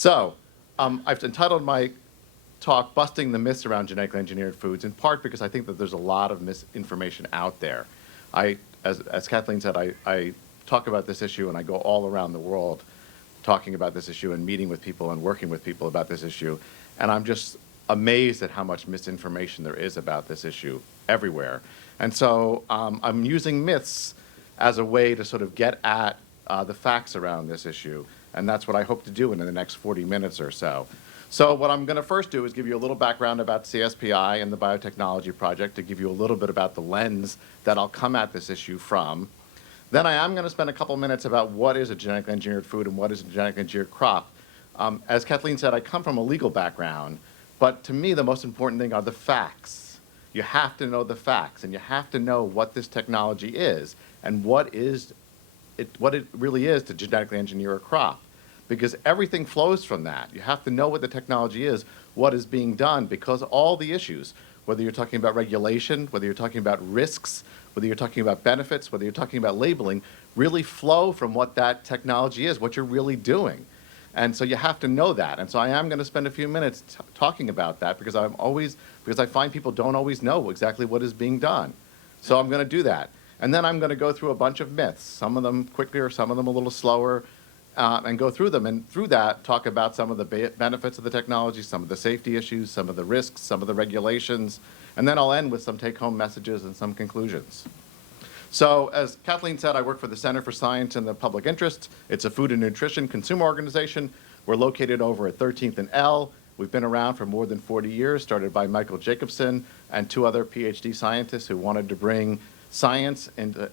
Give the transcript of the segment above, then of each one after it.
So, I've entitled my talk Busting the Myths Around Genetically Engineered Foods, in part because I think that there's a lot of misinformation out there. As Kathleen said, I talk about this issue and I go all around the world talking about this issue and meeting with people and working with people about this issue. And I'm just amazed at how much misinformation there is about this issue everywhere. And so I'm using myths as a way to sort of get at the facts around this issue. And that's what I hope to do in the next 40 minutes or so. So what I'm going to first do is give you a little background about CSPI and the Biotechnology Project to give you a little bit about the lens that I'll come at this issue from. Then I am going to spend a couple minutes about what is a genetically engineered food and what is a genetically engineered crop. As Kathleen said, I come from a legal background, but to me the most important thing are the facts. You have to know the facts, and you have to know what this technology is and what it really is to genetically engineer a crop. Because everything flows from that. You have to know what the technology is, what is being done, because all the issues, whether you're talking about regulation, whether you're talking about risks, whether you're talking about benefits, whether you're talking about labeling, really flow from what that technology is, what you're really doing. And so you have to know that. And so I am going to spend a few minutes talking about that because I find people don't always know exactly what is being done. So I'm going to do that. And then I'm going to go through a bunch of myths, some of them quicker, some of them a little slower, and go through them. And through that, talk about some of the benefits of the technology, some of the safety issues, some of the risks, some of the regulations. And then I'll end with some take-home messages and some conclusions. So as Kathleen said, I work for the Center for Science in the Public Interest. It's a food and nutrition consumer organization. We're located over at 13th and L. We've been around for more than 40 years, started by Michael Jacobson and two other PhD scientists who wanted to bring science into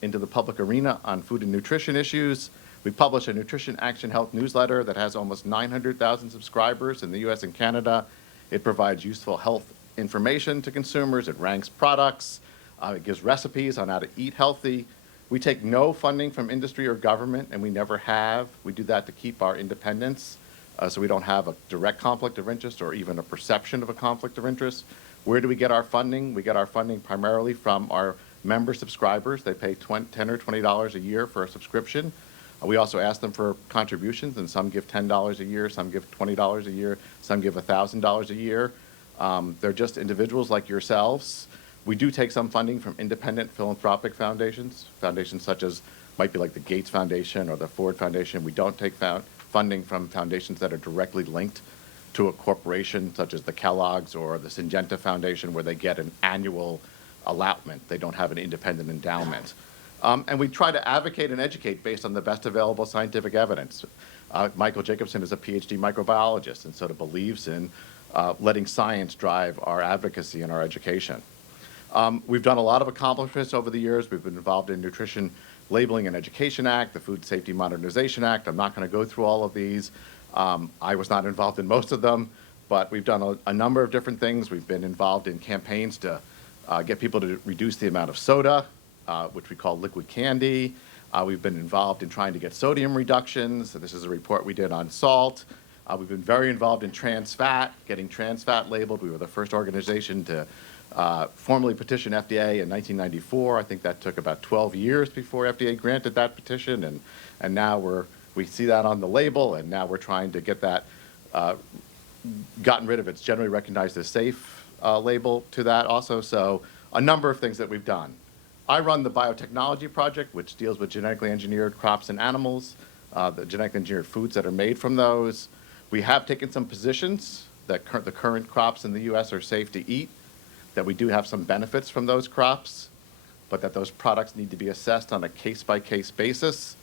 the public arena on food and nutrition issues. We publish a Nutrition Action Health newsletter that has almost 900,000 subscribers in the US and Canada. It provides useful health information to consumers. It ranks products. It gives recipes on how to eat healthy. We take no funding from industry or government, and we never have. We do that to keep our independence, so we don't have a direct conflict of interest or even a perception of a conflict of interest. Where do we get our funding? We get our funding primarily from our member subscribers. They pay $10 or $20 a year for a subscription. We also ask them for contributions, and some give $10 a year, some give $20 a year, some give $1,000 a year. They're just individuals like yourselves. We do take some funding from independent philanthropic foundations, foundations such as might be like the Gates Foundation or the Ford Foundation. We don't take funding from foundations that are directly linked to a corporation such as the Kellogg's or the Syngenta Foundation, where they get an annual allotment. They don't have an independent endowment. And we try to advocate and educate based on the best available scientific evidence. Michael Jacobson is a PhD microbiologist and sort of believes in letting science drive our advocacy and our education. We've done a lot of accomplishments over the years. We've been involved in Nutrition Labeling and Education Act, the Food Safety Modernization Act. I'm not going to go through all of these. I was not involved in most of them, but we've done a number of different things. We've been involved in campaigns to get people to reduce the amount of soda, which we call liquid candy. We've been involved in trying to get sodium reductions. So this is a report we did on salt. We've been very involved in trans fat, getting trans fat labeled. We were the first organization to formally petition FDA in 1994. I think that took about 12 years before FDA granted that petition, and now we see that on the label, and now we're trying to get that gotten rid of. It's generally recognized as safe label to that also. So a number of things that we've done. I run the Biotechnology Project, which deals with genetically engineered crops and animals, the genetically engineered foods that are made from those. We have taken some positions that the current crops in the US are safe to eat, that we do have some benefits from those crops, but that those products need to be assessed on a case-by-case basis,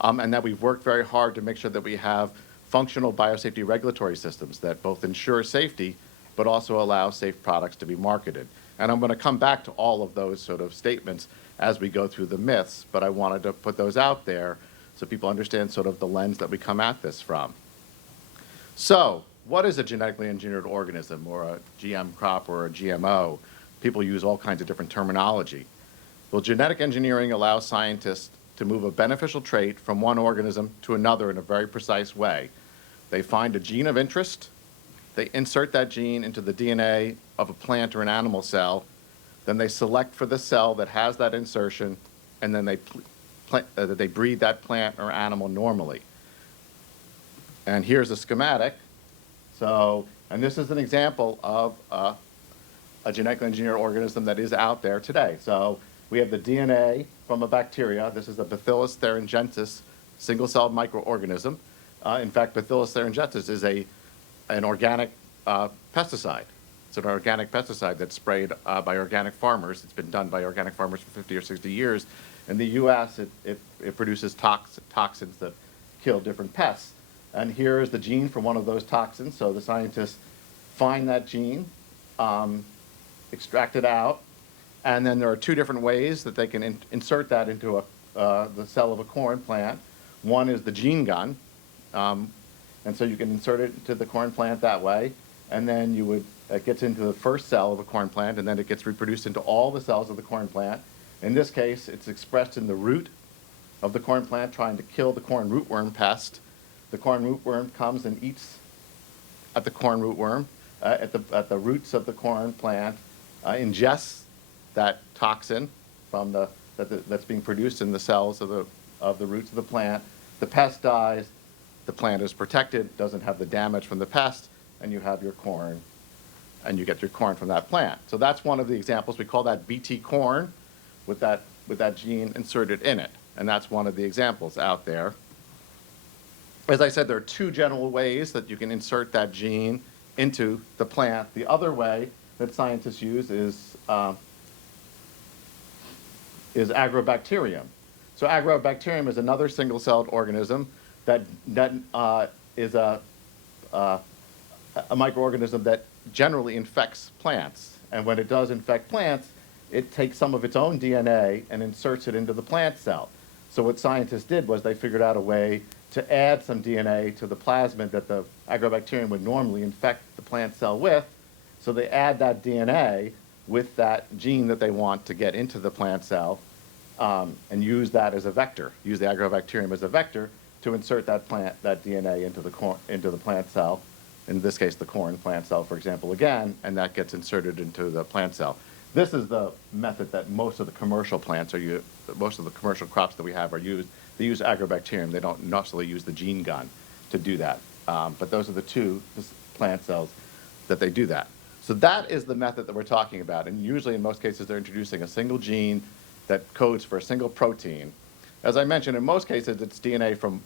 and that we've worked very hard to make sure that we have functional biosafety regulatory systems that both ensure safety, but also allow safe products to be marketed. And I'm going to come back to all of those sort of statements as we go through the myths, but I wanted to put those out there so people understand sort of the lens that we come at this from. So, what is a genetically engineered organism, or a GM crop, or a GMO? People use all kinds of different terminology. Well, genetic engineering allows scientists to move a beneficial trait from one organism to another in a very precise way. They find a gene of interest, they insert that gene into the DNA of a plant or an animal cell, then they select for the cell that has that insertion, and then they breed that plant or animal normally. And here's a schematic. So, and this is an example of a genetically engineered organism that is out there today. So we have the DNA from a bacteria. This is a Bacillus thuringiensis single-celled microorganism. In fact, Bacillus thuringiensis is an organic pesticide. It's an organic pesticide that's sprayed by organic farmers. It's been done by organic farmers for 50 or 60 years. In the US, it produces toxins that kill different pests. And here is the gene for one of those toxins. So the scientists find that gene, extract it out, and then there are two different ways that they can insert that into the cell of a corn plant. One is the gene gun, and so you can insert it into the corn plant that way, and then it gets into the first cell of a corn plant, and then it gets reproduced into all the cells of the corn plant. In this case, it's expressed in the root of the corn plant, trying to kill the corn rootworm pest. The corn rootworm comes and eats at the corn rootworm, at the roots of the corn plant, ingests that toxin from that's being produced in the cells of the roots of the plant. The pest dies, the plant is protected, doesn't have the damage from the pest, and you have your corn, and you get your corn from that plant. So that's one of the examples. We call that BT corn with that gene inserted in it, and that's one of the examples out there. As I said, there are two general ways that you can insert that gene into the plant. The other way that scientists use is Agrobacterium. So Agrobacterium is another single-celled organism that is a microorganism that generally infects plants. And when it does infect plants, it takes some of its own DNA and inserts it into the plant cell. So what scientists did was they figured out a way to add some DNA to the plasmid that the Agrobacterium would normally infect the plant cell with. So they add that DNA with that gene that they want to get into the plant cell, and use that as a vector, use the Agrobacterium as a vector to insert that DNA into the plant cell, in this case the corn plant cell, for example, again, and that gets inserted into the plant cell. This is the method that most of the commercial plants are used, most of the commercial crops that we have are used. They use Agrobacterium. They don't necessarily use the gene gun to do that. But those are the two plant cells that they do that. So that is the method that we're talking about. And usually, in most cases, they're introducing a single gene that codes for a single protein. As I mentioned, in most cases, it's DNA from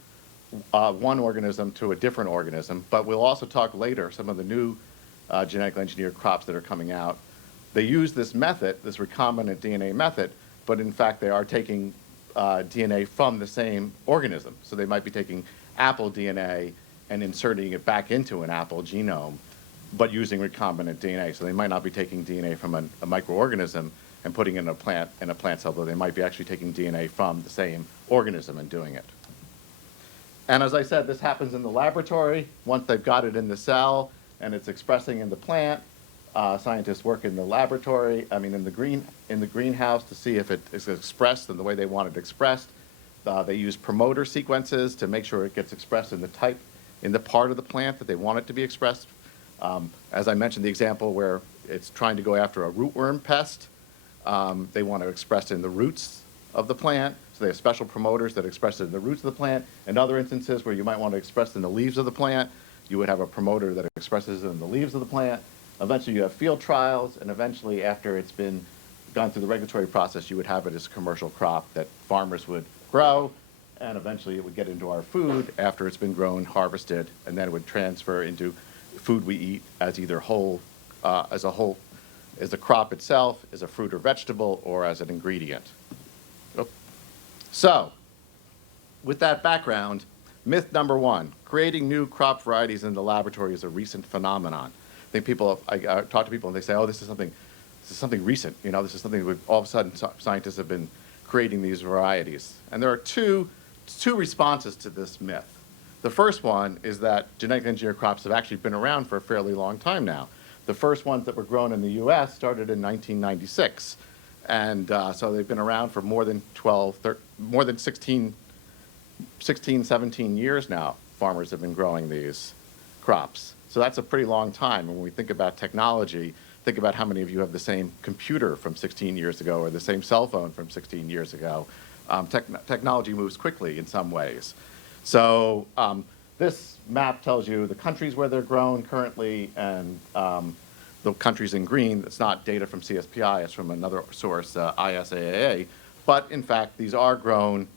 one organism to a different organism. But we'll also talk later, some of the new genetically engineered crops that are coming out. They use this method, this recombinant DNA method, but in fact, they are taking DNA from the same organism. So they might be taking apple DNA and inserting it back into an apple genome, but using recombinant DNA. So they might not be taking DNA from a microorganism and putting it in a plant cell, though they might be actually taking DNA from the same organism and doing it. And as I said, this happens in the laboratory. Once they've got it in the cell and it's expressing in the plant, scientists work in the laboratory, in the greenhouse to see if it is expressed in the way they want it expressed. They use promoter sequences to make sure it gets expressed in the part of the plant that they want it to be expressed. As I mentioned, the example where it's trying to go after a rootworm pest, they want to express it in the roots of the plant. So they have special promoters that express it in the roots of the plant. In other instances where you might want to express it in the leaves of the plant, you would have a promoter that expresses it in the leaves of the plant. Eventually you have field trials, and eventually after it's been gone through the regulatory process, you would have it as a commercial crop that farmers would grow, and eventually it would get into our food after it's been grown, harvested, and then it would transfer into food we eat as either whole, as a crop itself, as a fruit or vegetable, or as an ingredient. So, with that background, myth number one, creating new crop varieties in the laboratory is a recent phenomenon. I think I talk to people and they say, oh, this is something recent. This is something all of a sudden scientists have been creating these varieties. And there are two responses to this myth. The first one is that genetically engineered crops have actually been around for a fairly long time now. The first ones that were grown in the US started in 1996. And so they've been around for more than 16, 17 years now. Farmers have been growing these crops. So that's a pretty long time. And when we think about technology, think about how many of you have the same computer from 16 years ago or the same cell phone from 16 years ago. Technology moves quickly in some ways. So this map tells you the countries where they're grown currently, and the countries in green. It's not data from CSPI, it's from another source, ISAAA. But in fact, these are grown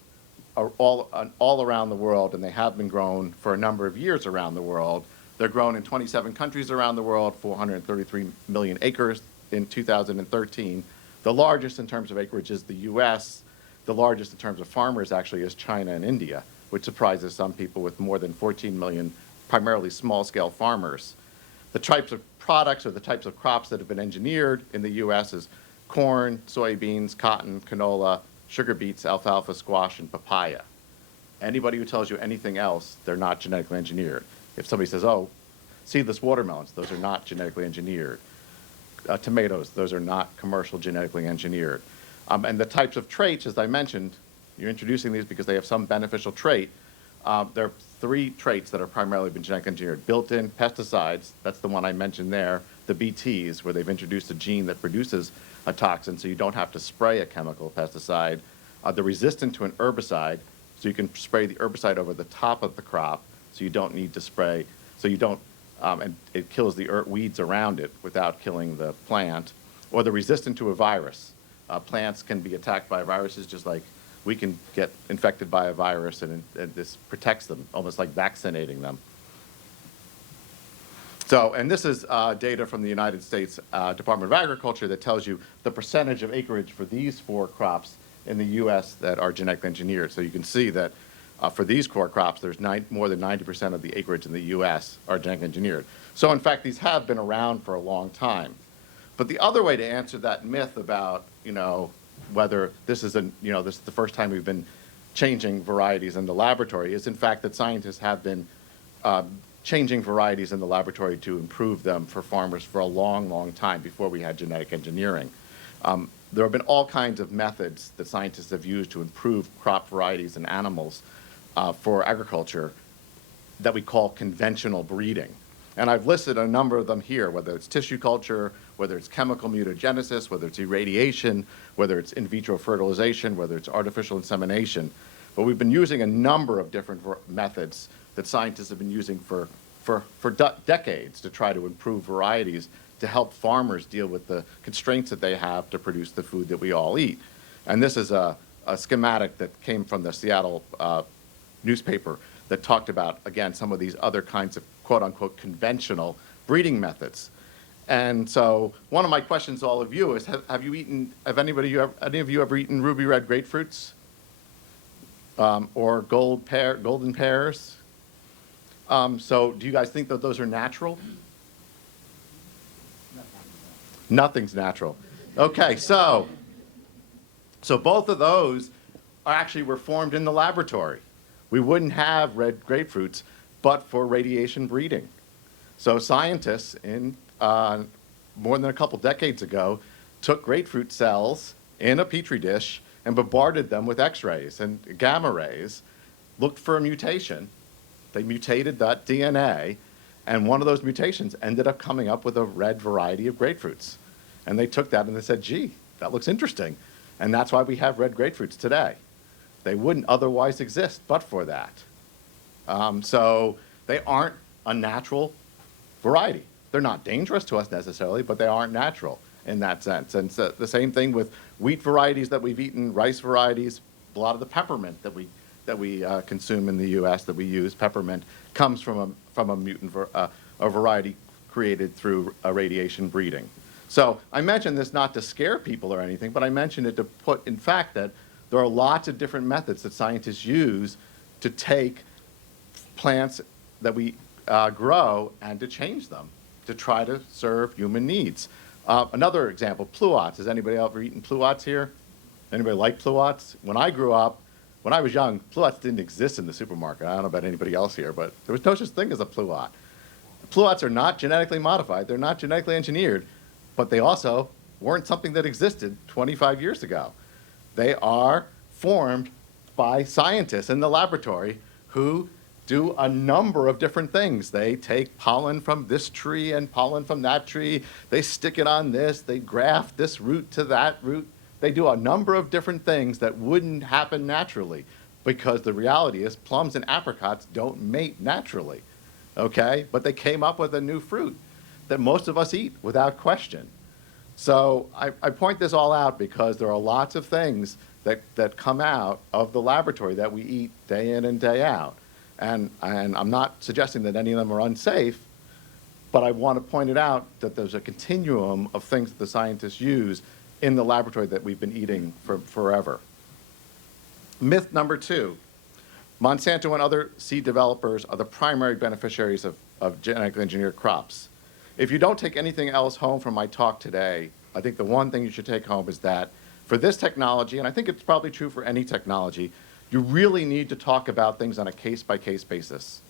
all around the world, and they have been grown for a number of years around the world. They're grown in 27 countries around the world, 433 million acres in 2013. The largest in terms of acreage is the US. The largest in terms of farmers actually is China and India, which surprises some people, with more than 14 million, primarily small-scale farmers. The types of products or the types of crops that have been engineered in the US is corn, soybeans, cotton, canola, sugar beets, alfalfa, squash, and papaya. Anybody who tells you anything else, they're not genetically engineered. If somebody says, oh, seedless watermelons, those are not genetically engineered. Tomatoes, those are not commercial genetically engineered. And the types of traits, as I mentioned, you're introducing these because they have some beneficial trait. There are 3 traits that are primarily been genetically engineered. Built-in pesticides, that's the one I mentioned there. The BTs, where they've introduced a gene that produces a toxin so you don't have to spray a chemical pesticide. The resistant to an herbicide, so you can spray the herbicide over the top of the crop, so you don't need to spray, so you don't, and it kills the weeds around it without killing the plant. Or the resistant to a virus. Plants can be attacked by viruses just like we can get infected by a virus, and this protects them, almost like vaccinating them. So, and this is data from the United States Department of Agriculture that tells you the percentage of acreage for these 4 crops in the US that are genetically engineered. So you can see that for these core crops, there's more than 90% of the acreage in the US are genetically engineered. So in fact, these have been around for a long time. But the other way to answer that myth about, whether this is this is the first time we've been changing varieties in the laboratory is in fact that scientists have been changing varieties in the laboratory to improve them for farmers for a long, long time before we had genetic engineering. There have been all kinds of methods that scientists have used to improve crop varieties and animals for agriculture that we call conventional breeding. And I've listed a number of them here, whether it's tissue culture, whether it's chemical mutagenesis, whether it's irradiation, whether it's in vitro fertilization, whether it's artificial insemination. But we've been using a number of different methods that scientists have been using for decades to try to improve varieties to help farmers deal with the constraints that they have to produce the food that we all eat. And this is a schematic that came from the Seattle newspaper that talked about, again, some of these other kinds of quote-unquote conventional breeding methods. And so one of my questions to all of you is, have any of you ever eaten ruby red grapefruits? Or golden pears? So do you guys think that those are natural? Nothing's natural. Okay, so both of those were formed in the laboratory. We wouldn't have red grapefruits but for radiation breeding. So scientists more than a couple decades ago took grapefruit cells in a petri dish and bombarded them with X-rays and gamma rays, looked for a mutation. They mutated that DNA, and one of those mutations ended up coming up with a red variety of grapefruits. And they took that and they said, gee, that looks interesting. And that's why we have red grapefruits today. They wouldn't otherwise exist but for that. So they aren't a natural variety. They're not dangerous to us necessarily, but they aren't natural in that sense. And so the same thing with wheat varieties that we've eaten, rice varieties. A lot of the peppermint that we consume in the U.S. that we use, peppermint, comes from a variety created through radiation breeding. So I mention this not to scare people or anything, but I mention it to put in fact that there are lots of different methods that scientists use to take plants that we grow and to change them to try to serve human needs. Another example, pluots. Has anybody ever eaten pluots here? Anybody like pluots? When I grew up, when I was young, pluots didn't exist in the supermarket. I don't know about anybody else here, but there was no such thing as a pluot. Pluots are not genetically modified. They're not genetically engineered, but they also weren't something that existed 25 years ago. They are formed by scientists in the laboratory who do a number of different things. They take pollen from this tree and pollen from that tree. They stick it on this. They graft this root to that root. They do a number of different things that wouldn't happen naturally. because the reality is plums and apricots don't mate naturally, okay? But they came up with a new fruit that most of us eat without question. So I point this all out because there are lots of things that come out of the laboratory that we eat day in and day out. And I'm not suggesting that any of them are unsafe, but I want to point it out that there's a continuum of things that the scientists use in the laboratory that we've been eating for forever. Myth number 2, Monsanto and other seed developers are the primary beneficiaries of genetically engineered crops. If you don't take anything else home from my talk today, I think the one thing you should take home is that for this technology, and I think it's probably true for any technology, you really need to talk about things on a case-by-case basis.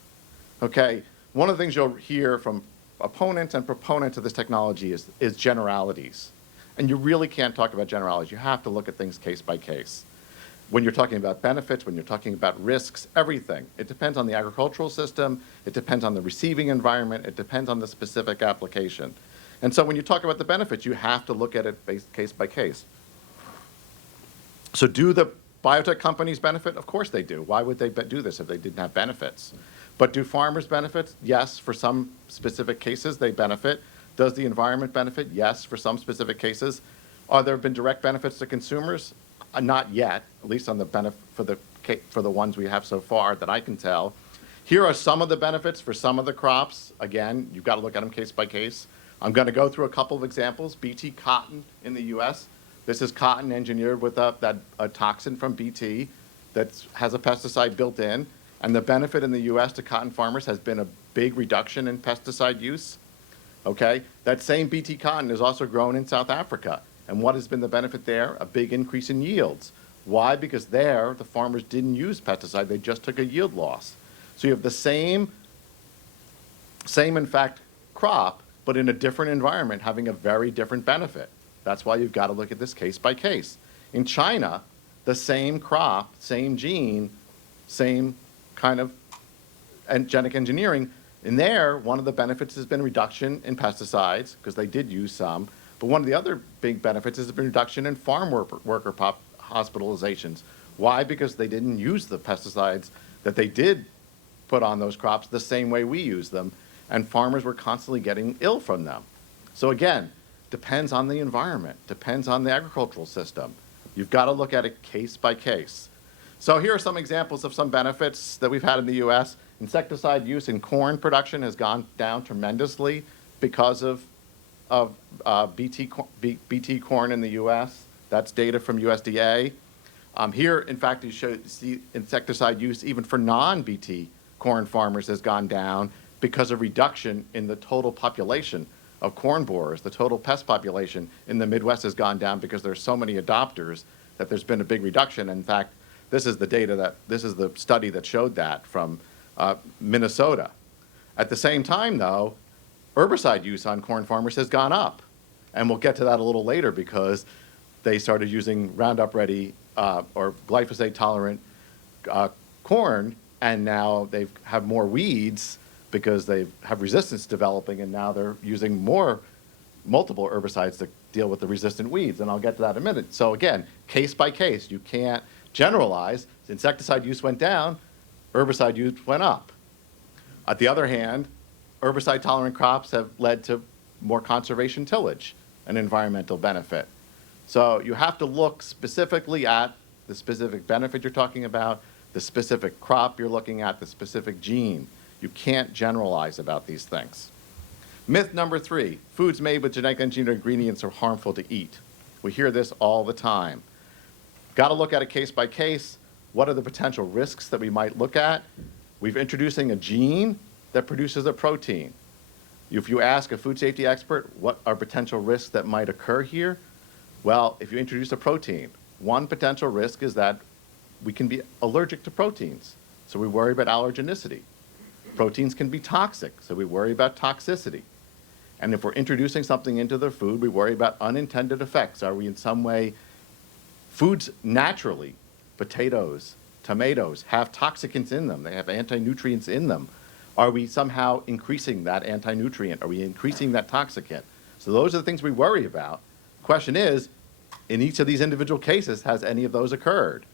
Okay? One of the things you'll hear from opponents and proponents of this technology is generalities. And you really can't talk about generalities. You have to look at things case by case. When you're talking about benefits, when you're talking about risks, everything. It depends on the agricultural system, it depends on the receiving environment, it depends on the specific application. And so when you talk about the benefits, you have to look at it case by case. So do the biotech companies benefit? Of course they do. Why would they do this if they didn't have benefits? But do farmers benefit? Yes, for some specific cases they benefit. Does the environment benefit? Yes, for some specific cases. Are there been direct benefits to consumers? Not yet, at least on the for the ones we have so far that I can tell. Here are some of the benefits for some of the crops. Again, you've got to look at them case by case. I'm going to go through a couple of examples. BT cotton in the U.S. This is cotton engineered with a toxin from BT that has a pesticide built in. And the benefit in the U.S. to cotton farmers has been a big reduction in pesticide use. Okay? That same BT cotton is also grown in South Africa. And what has been the benefit there? A big increase in yields. Why? Because there, the farmers didn't use pesticide. They just took a yield loss. So you have the same in fact, crop, but in a different environment, having a very different benefit. That's why you've got to look at this case by case. In China, the same crop, same gene, same kind of genetic engineering. In there, one of the benefits has been reduction in pesticides, because they did use some. But one of the other big benefits has been reduction in farm worker hospitalizations. Why? Because they didn't use the pesticides that they did put on those crops the same way we use them, and farmers were constantly getting ill from them. So again, depends on the environment, depends on the agricultural system. You've got to look at it case by case. So here are some examples of some benefits that we've had in the U.S. Insecticide use in corn production has gone down tremendously because of BT corn in the U.S. That's data from USDA. Here, in fact, you see insecticide use even for non-BT corn farmers has gone down because of reduction in the total population of corn borers. The total pest population in the Midwest has gone down because there's so many adopters that there's been a big reduction. In fact, this is the study that showed that from Minnesota. At the same time, though, herbicide use on corn farmers has gone up. And we'll get to that a little later because they started using Roundup Ready or glyphosate-tolerant corn, and now they have more weeds because they have resistance developing, and now they're using multiple herbicides to deal with the resistant weeds, and I'll get to that in a minute. So again, case by case, you can't generalize. Insecticide use went down, herbicide use went up. On the other hand, herbicide-tolerant crops have led to more conservation tillage, an environmental benefit. So you have to look specifically at the specific benefit you're talking about, the specific crop you're looking at, the specific gene. You can't generalize about these things. Myth number 3, foods made with genetically engineered ingredients are harmful to eat. We hear this all the time. Got to look at it case by case. What are the potential risks that we might look at? We're introducing a gene that produces a protein. If you ask a food safety expert what are potential risks that might occur here, well, if you introduce a protein, one potential risk is that we can be allergic to proteins, so we worry about allergenicity. Proteins can be toxic, so we worry about toxicity. And if we're introducing something into the food, we worry about unintended effects. Are we in some way, foods naturally, potatoes, tomatoes, have toxicants in them. They have anti-nutrients in them. Are we somehow increasing that anti-nutrient? Are we increasing that toxicant? So those are the things we worry about. Question is, in each of these individual cases, has any of those occurred?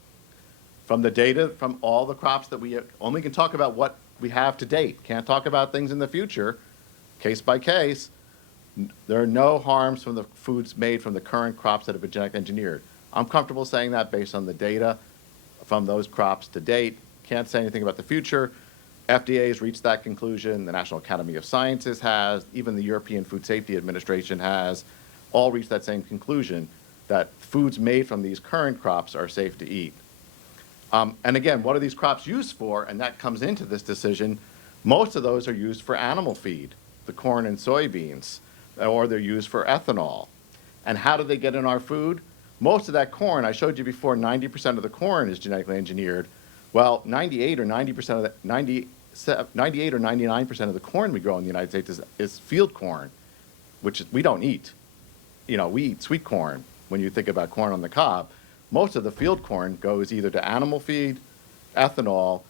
from the data from all the crops that we only can talk about what we have to date, can't talk about things in the future, case by case. There are no harms from the foods made from the current crops that have been genetically engineered. I'm comfortable saying that based on the data from those crops to date. Can't say anything about the future. FDA has reached that conclusion. The National Academy of Sciences has. Even the European Food Safety Administration has. All reached that same conclusion, that foods made from these current crops are safe to eat. And again, what are these crops used for? And that comes into this decision. Most of those are used for animal feed, the corn and soybeans, or they're used for ethanol. And how do they get in our food? Most of that corn, I showed you before, 90% of the corn is genetically engineered. Well, 98 or 90% of the, 98 or 99% of the corn we grow in the United States is field corn, which we don't eat. You know, we eat sweet corn when you think about corn on the cob. Most of the field corn goes either to animal feed, ethanol.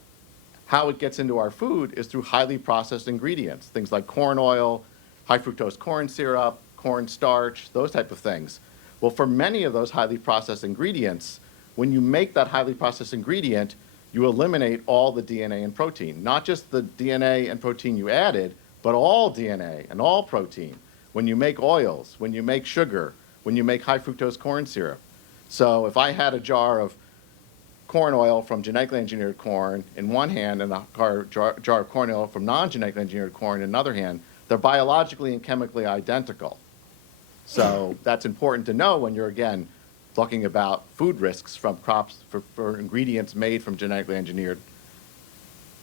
How it gets into our food is through highly processed ingredients, things like corn oil, high fructose corn syrup, corn starch, those type of things. Well, for many of those highly processed ingredients, when you make that highly processed ingredient, you eliminate all the DNA and protein, not just the DNA and protein you added, but all DNA and all protein. When you make oils, when you make sugar, when you make high fructose corn syrup. So if I had a jar of corn oil from genetically engineered corn in one hand and a jar of corn oil from non-genetically engineered corn in another hand, they're biologically and chemically identical. So that's important to know when you're, again, talking about food risks from crops for ingredients made from genetically engineered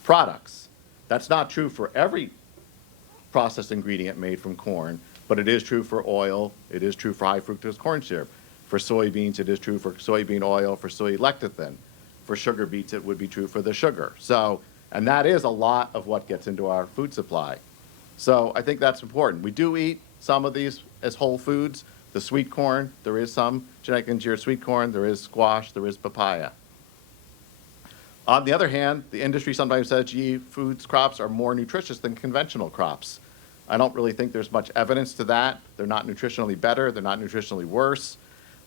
products. That's not true for every processed ingredient made from corn, but it is true for oil, it is true for high fructose corn syrup. For soybeans, it is true for soybean oil, for soy lecithin. For sugar beets, it would be true for the sugar. So, and that is a lot of what gets into our food supply. So I think that's important. We do eat some of these as whole foods. The sweet corn, there is some genetically engineered sweet corn, there is squash, there is papaya. On the other hand, the industry sometimes says, gee, foods crops are more nutritious than conventional crops. I don't really think there's much evidence to that. They're not nutritionally better, they're not nutritionally worse.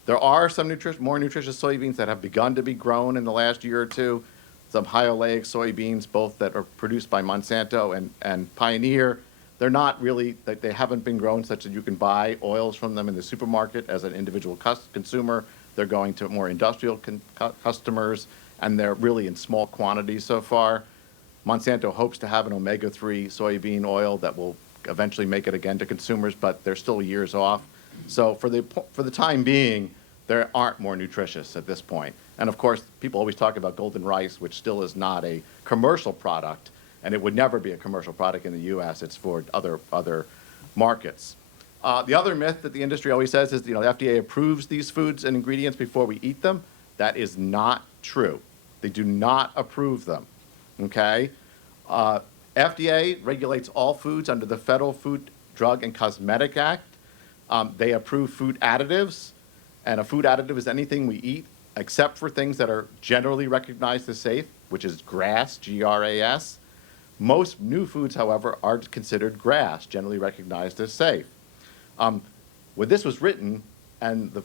There are some more nutritious soybeans that have begun to be grown in the last year or two. Some high oleic soybeans, both that are produced by Monsanto and Pioneer. They're not really, they haven't been grown such that you can buy oils from them in the supermarket as an individual consumer. They're going to more industrial customers, and they're really in small quantities so far. Monsanto hopes to have an omega-3 soybean oil that will eventually make it again to consumers, but they're still years off. So for the time being, they aren't more nutritious at this point. And of course, people always talk about golden rice, which still is not a commercial product, and it would never be a commercial product in the U.S. It's for other markets. The other myth that the industry always says is, you know, the FDA approves these foods and ingredients before we eat them. That is not true. They do not approve them, okay? FDA regulates all foods under the Federal Food, Drug, and Cosmetic Act. They approve food additives, and a food additive is anything we eat except for things that are generally recognized as safe, which is GRAS, G-R-A-S. Most new foods, however, are considered GRAS, generally recognized as safe. When this was written, and the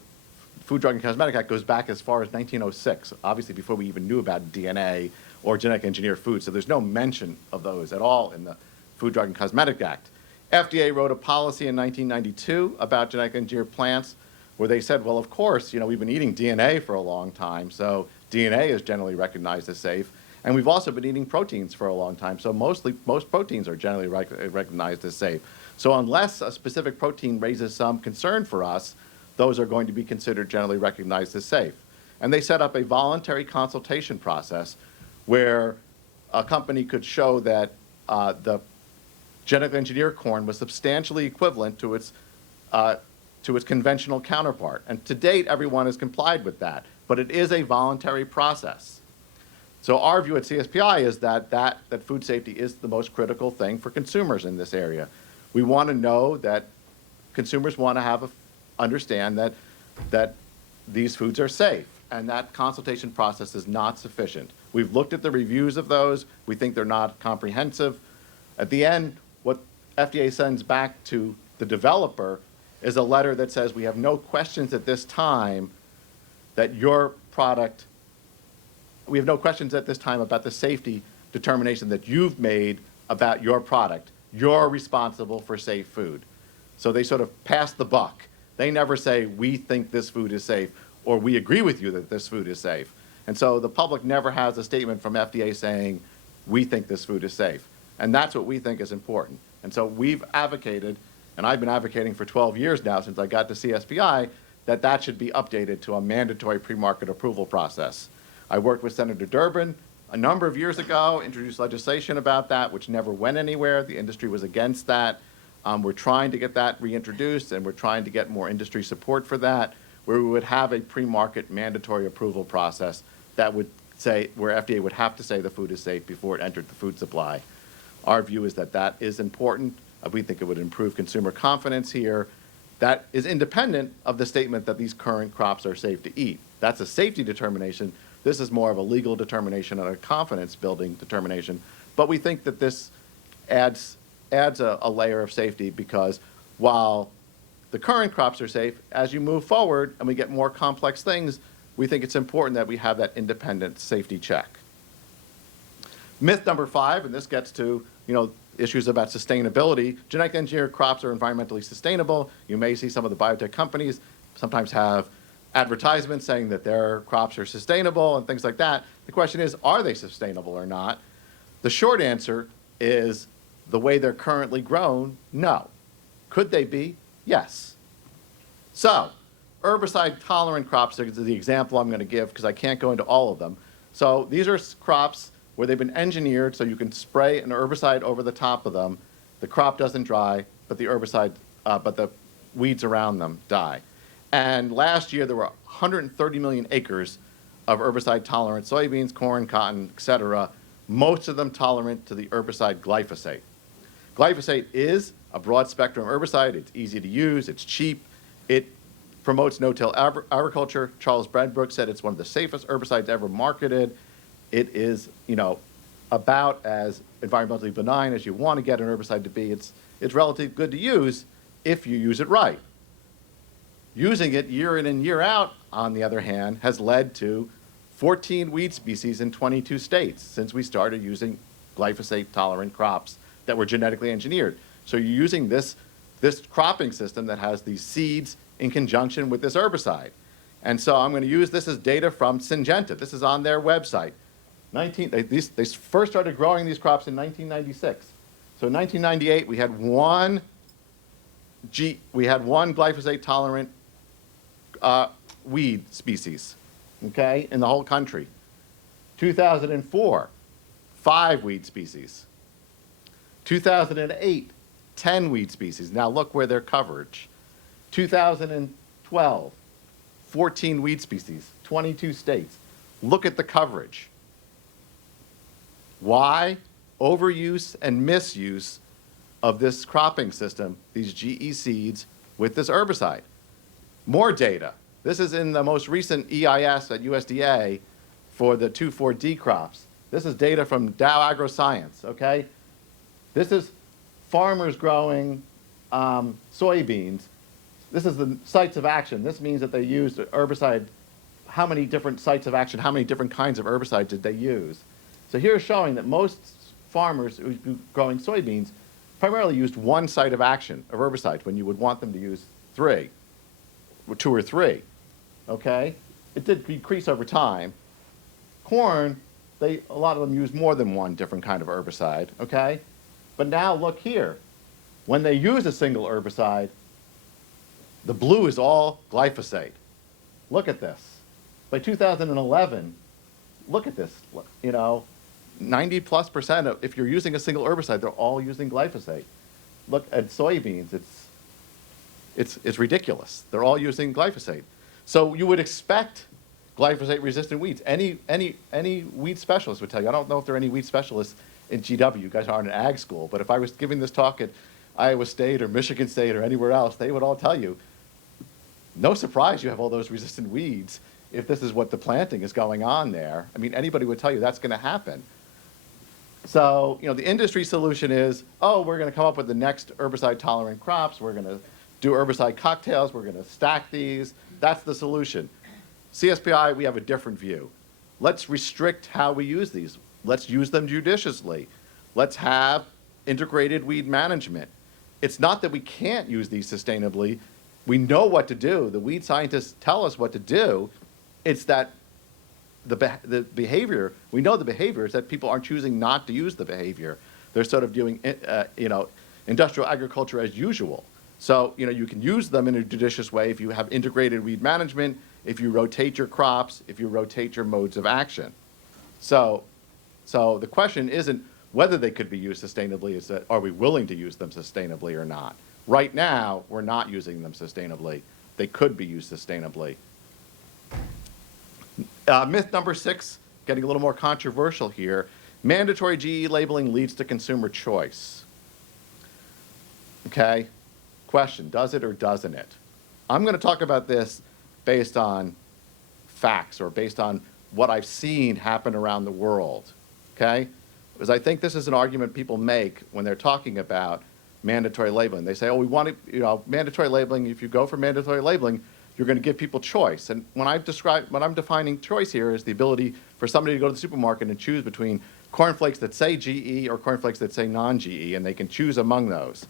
Food, Drug, and Cosmetic Act goes back as far as 1906, obviously before we even knew about DNA or genetic engineered foods, so there's no mention of those at all in the Food, Drug, and Cosmetic Act. FDA wrote a policy in 1992 about genetically engineered plants where they said, well, of course, you know, we've been eating DNA for a long time, so DNA is generally recognized as safe. And we've also been eating proteins for a long time, so most proteins are generally recognized as safe. So unless a specific protein raises some concern for us, those are going to be considered generally recognized as safe. And they set up a voluntary consultation process where a company could show that the genetically engineered corn was substantially equivalent to its conventional counterpart. And to date, everyone has complied with that, but it is a voluntary process. So our view at CSPI is that food safety is the most critical thing for consumers in this area. We want to know that consumers want to understand that these foods are safe, and that consultation process is not sufficient. We've looked at the reviews of those. We think they're not comprehensive. At the end, what FDA sends back to the developer is a letter that says we have no questions at this time that your product we have no questions at this time about the safety determination that you've made about your product. You're responsible for safe food. So they sort of pass the buck. They never say, we think this food is safe, or we agree with you that this food is safe. And so the public never has a statement from FDA saying, we think this food is safe. And that's what we think is important. And so we've advocated, and I've been advocating for 12 years now since I got to CSPI, that that should be updated to a mandatory pre-market approval process. I worked with Senator Durbin a number of years ago, introduced legislation about that, which never went anywhere. The industry was against that. We're trying to get that reintroduced, and we're trying to get more industry support for that, where we would have a pre-market mandatory approval process that would say, where FDA would have to say the food is safe before it entered the food supply. Our view is that that is important. We think it would improve consumer confidence here. That is independent of the statement that these current crops are safe to eat. That's a safety determination. This is more of a legal determination and a confidence-building determination. But we think that this adds a layer of safety, because while the current crops are safe, as you move forward and we get more complex things, we think it's important that we have that independent safety check. Myth number 5, and this gets to, issues about sustainability. Genetically engineered crops are environmentally sustainable. You may see some of the biotech companies sometimes have advertisements saying that their crops are sustainable and things like that. The question is, are they sustainable or not? The short answer is, the way they're currently grown, no. Could they be? Yes. So, herbicide-tolerant crops are the example I'm going to give, because I can't go into all of them. So these are crops where they've been engineered so you can spray an herbicide over the top of them. The crop doesn't dry, but the weeds around them die. And last year there were 130 million acres of herbicide-tolerant soybeans, corn, cotton, et cetera, most of them tolerant to the herbicide glyphosate. Glyphosate is a broad-spectrum herbicide. It's easy to use. It's cheap. It promotes no-till agriculture. Charles Bradbrook said it's one of the safest herbicides ever marketed. It is, about as environmentally benign as you want to get an herbicide to be. It's relatively good to use if you use it right. Using it year in and year out, on the other hand, has led to 14 weed species in 22 states since we started using glyphosate-tolerant crops that were genetically engineered. So you're using this cropping system that has these seeds in conjunction with this herbicide. And so I'm going to use this as data from Syngenta. This is on their website. They first started growing these crops in 1996. So in 1998, we had one glyphosate-tolerant weed species, okay, in the whole country. 2004, 5 weed species. 2008, 10 weed species. Now look where their coverage. 2012, 14 weed species, 22 states. Look at the coverage. Why? Overuse and misuse of this cropping system, these GE seeds with this herbicide. More data. This is in the most recent EIS at USDA for the 2,4-D crops. This is data from Dow AgroScience, okay? This is farmers growing soybeans. This is the sites of action. This means that they used herbicide. How many different sites of action, how many different kinds of herbicide did they use? So here's showing that most farmers who are growing soybeans primarily used one site of action of herbicide when you would want them to use 2 or 3, okay? It did decrease over time. Corn, a lot of them use more than one different kind of herbicide, okay? But now look here. When they use a single herbicide, the blue is all glyphosate. Look at this. By 2011, look at this, 90+% of, if you're using a single herbicide, they're all using glyphosate. Look at soybeans, it's ridiculous. They're all using glyphosate. So you would expect glyphosate-resistant weeds. Any weed specialist would tell you. I don't know if there are any weed specialists in GW. You guys aren't an ag school, but if I was giving this talk at Iowa State or Michigan State or anywhere else, they would all tell you, no surprise you have all those resistant weeds if this is what the planting is going on there. I mean, anybody would tell you that's going to happen. So, the industry solution is, we're going to come up with the next herbicide-tolerant crops. We're going to do herbicide cocktails. We're going to stack these. That's the solution. CSPI, we have a different view. let's restrict how we use these. Let's use them judiciously. Let's have integrated weed management. It's not that we can't use these sustainably. We know what to do. The weed scientists tell us what to do. It's that the behavior, we know the behavior is that people are choosing not to use the behavior. They're sort of doing, industrial agriculture as usual. So, you can use them in a judicious way if you have integrated weed management, if you rotate your crops, if you rotate your modes of action. So the question isn't whether they could be used sustainably, is that are we willing to use them sustainably or not? Right now, we're not using them sustainably. They could be used sustainably. Myth number 6, getting a little more controversial here. Mandatory GE labeling leads to consumer choice. Okay, question, does it or doesn't it? I'm going to talk about this based on facts or based on what I've seen happen around the world, okay? Because I think this is an argument people make when they're talking about mandatory labeling. They say, oh, we want to, mandatory labeling, if you go for mandatory labeling, you're going to give people choice. And when I'm defining choice here is the ability for somebody to go to the supermarket and choose between cornflakes that say GE or cornflakes that say non-GE, and they can choose among those.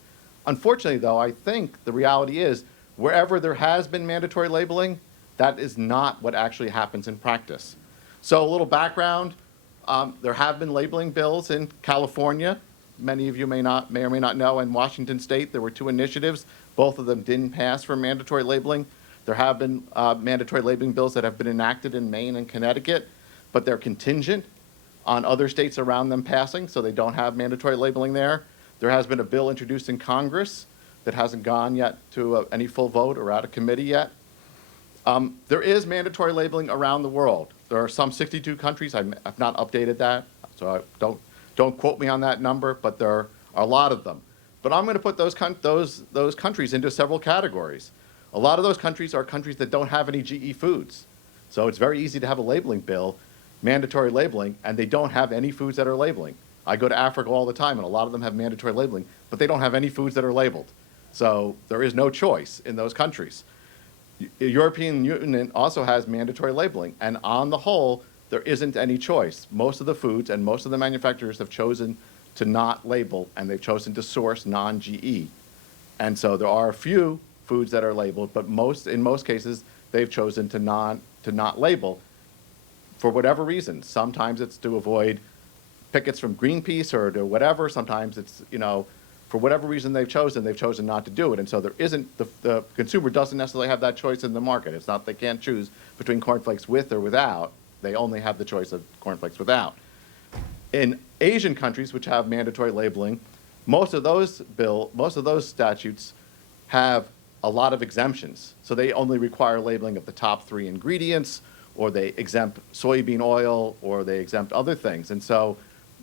Unfortunately, though, I think the reality is wherever there has been mandatory labeling, that is not what actually happens in practice. So a little background, there have been labeling bills in California. Many of you may or may not know, in Washington State, there were 2 initiatives. Both of them didn't pass for mandatory labeling. There have been mandatory labeling bills that have been enacted in Maine and Connecticut, but they're contingent on other states around them passing, so they don't have mandatory labeling there. There has been a bill introduced in Congress that hasn't gone yet to any full vote or out of committee yet. There is mandatory labeling around the world. There are some 62 countries. I've not updated that, so don't quote me on that number, but there are a lot of them. But I'm going to put those countries into several categories. A lot of those countries are countries that don't have any GE foods. So it's very easy to have a labeling bill, mandatory labeling, and they don't have any foods that are labeling. I go to Africa all the time, and a lot of them have mandatory labeling, but they don't have any foods that are labeled. So there is no choice in those countries. The European Union also has mandatory labeling, and on the whole, there isn't any choice. Most of the foods and most of the manufacturers have chosen to not label, and they've chosen to source non-GE. And so there are a few foods that are labeled, but in most cases, they've chosen to not label for whatever reason. Sometimes it's to avoid pickets from Greenpeace or to whatever. Sometimes it's, for whatever reason they've chosen not to do it. And so there isn't, the consumer doesn't necessarily have that choice in the market. It's not they can't choose between cornflakes with or without. They only have the choice of cornflakes without. In Asian countries, which have mandatory labeling, most of those statutes have a lot of exemptions. So they only require labeling of the top 3 ingredients, or they exempt soybean oil, or they exempt other things. And so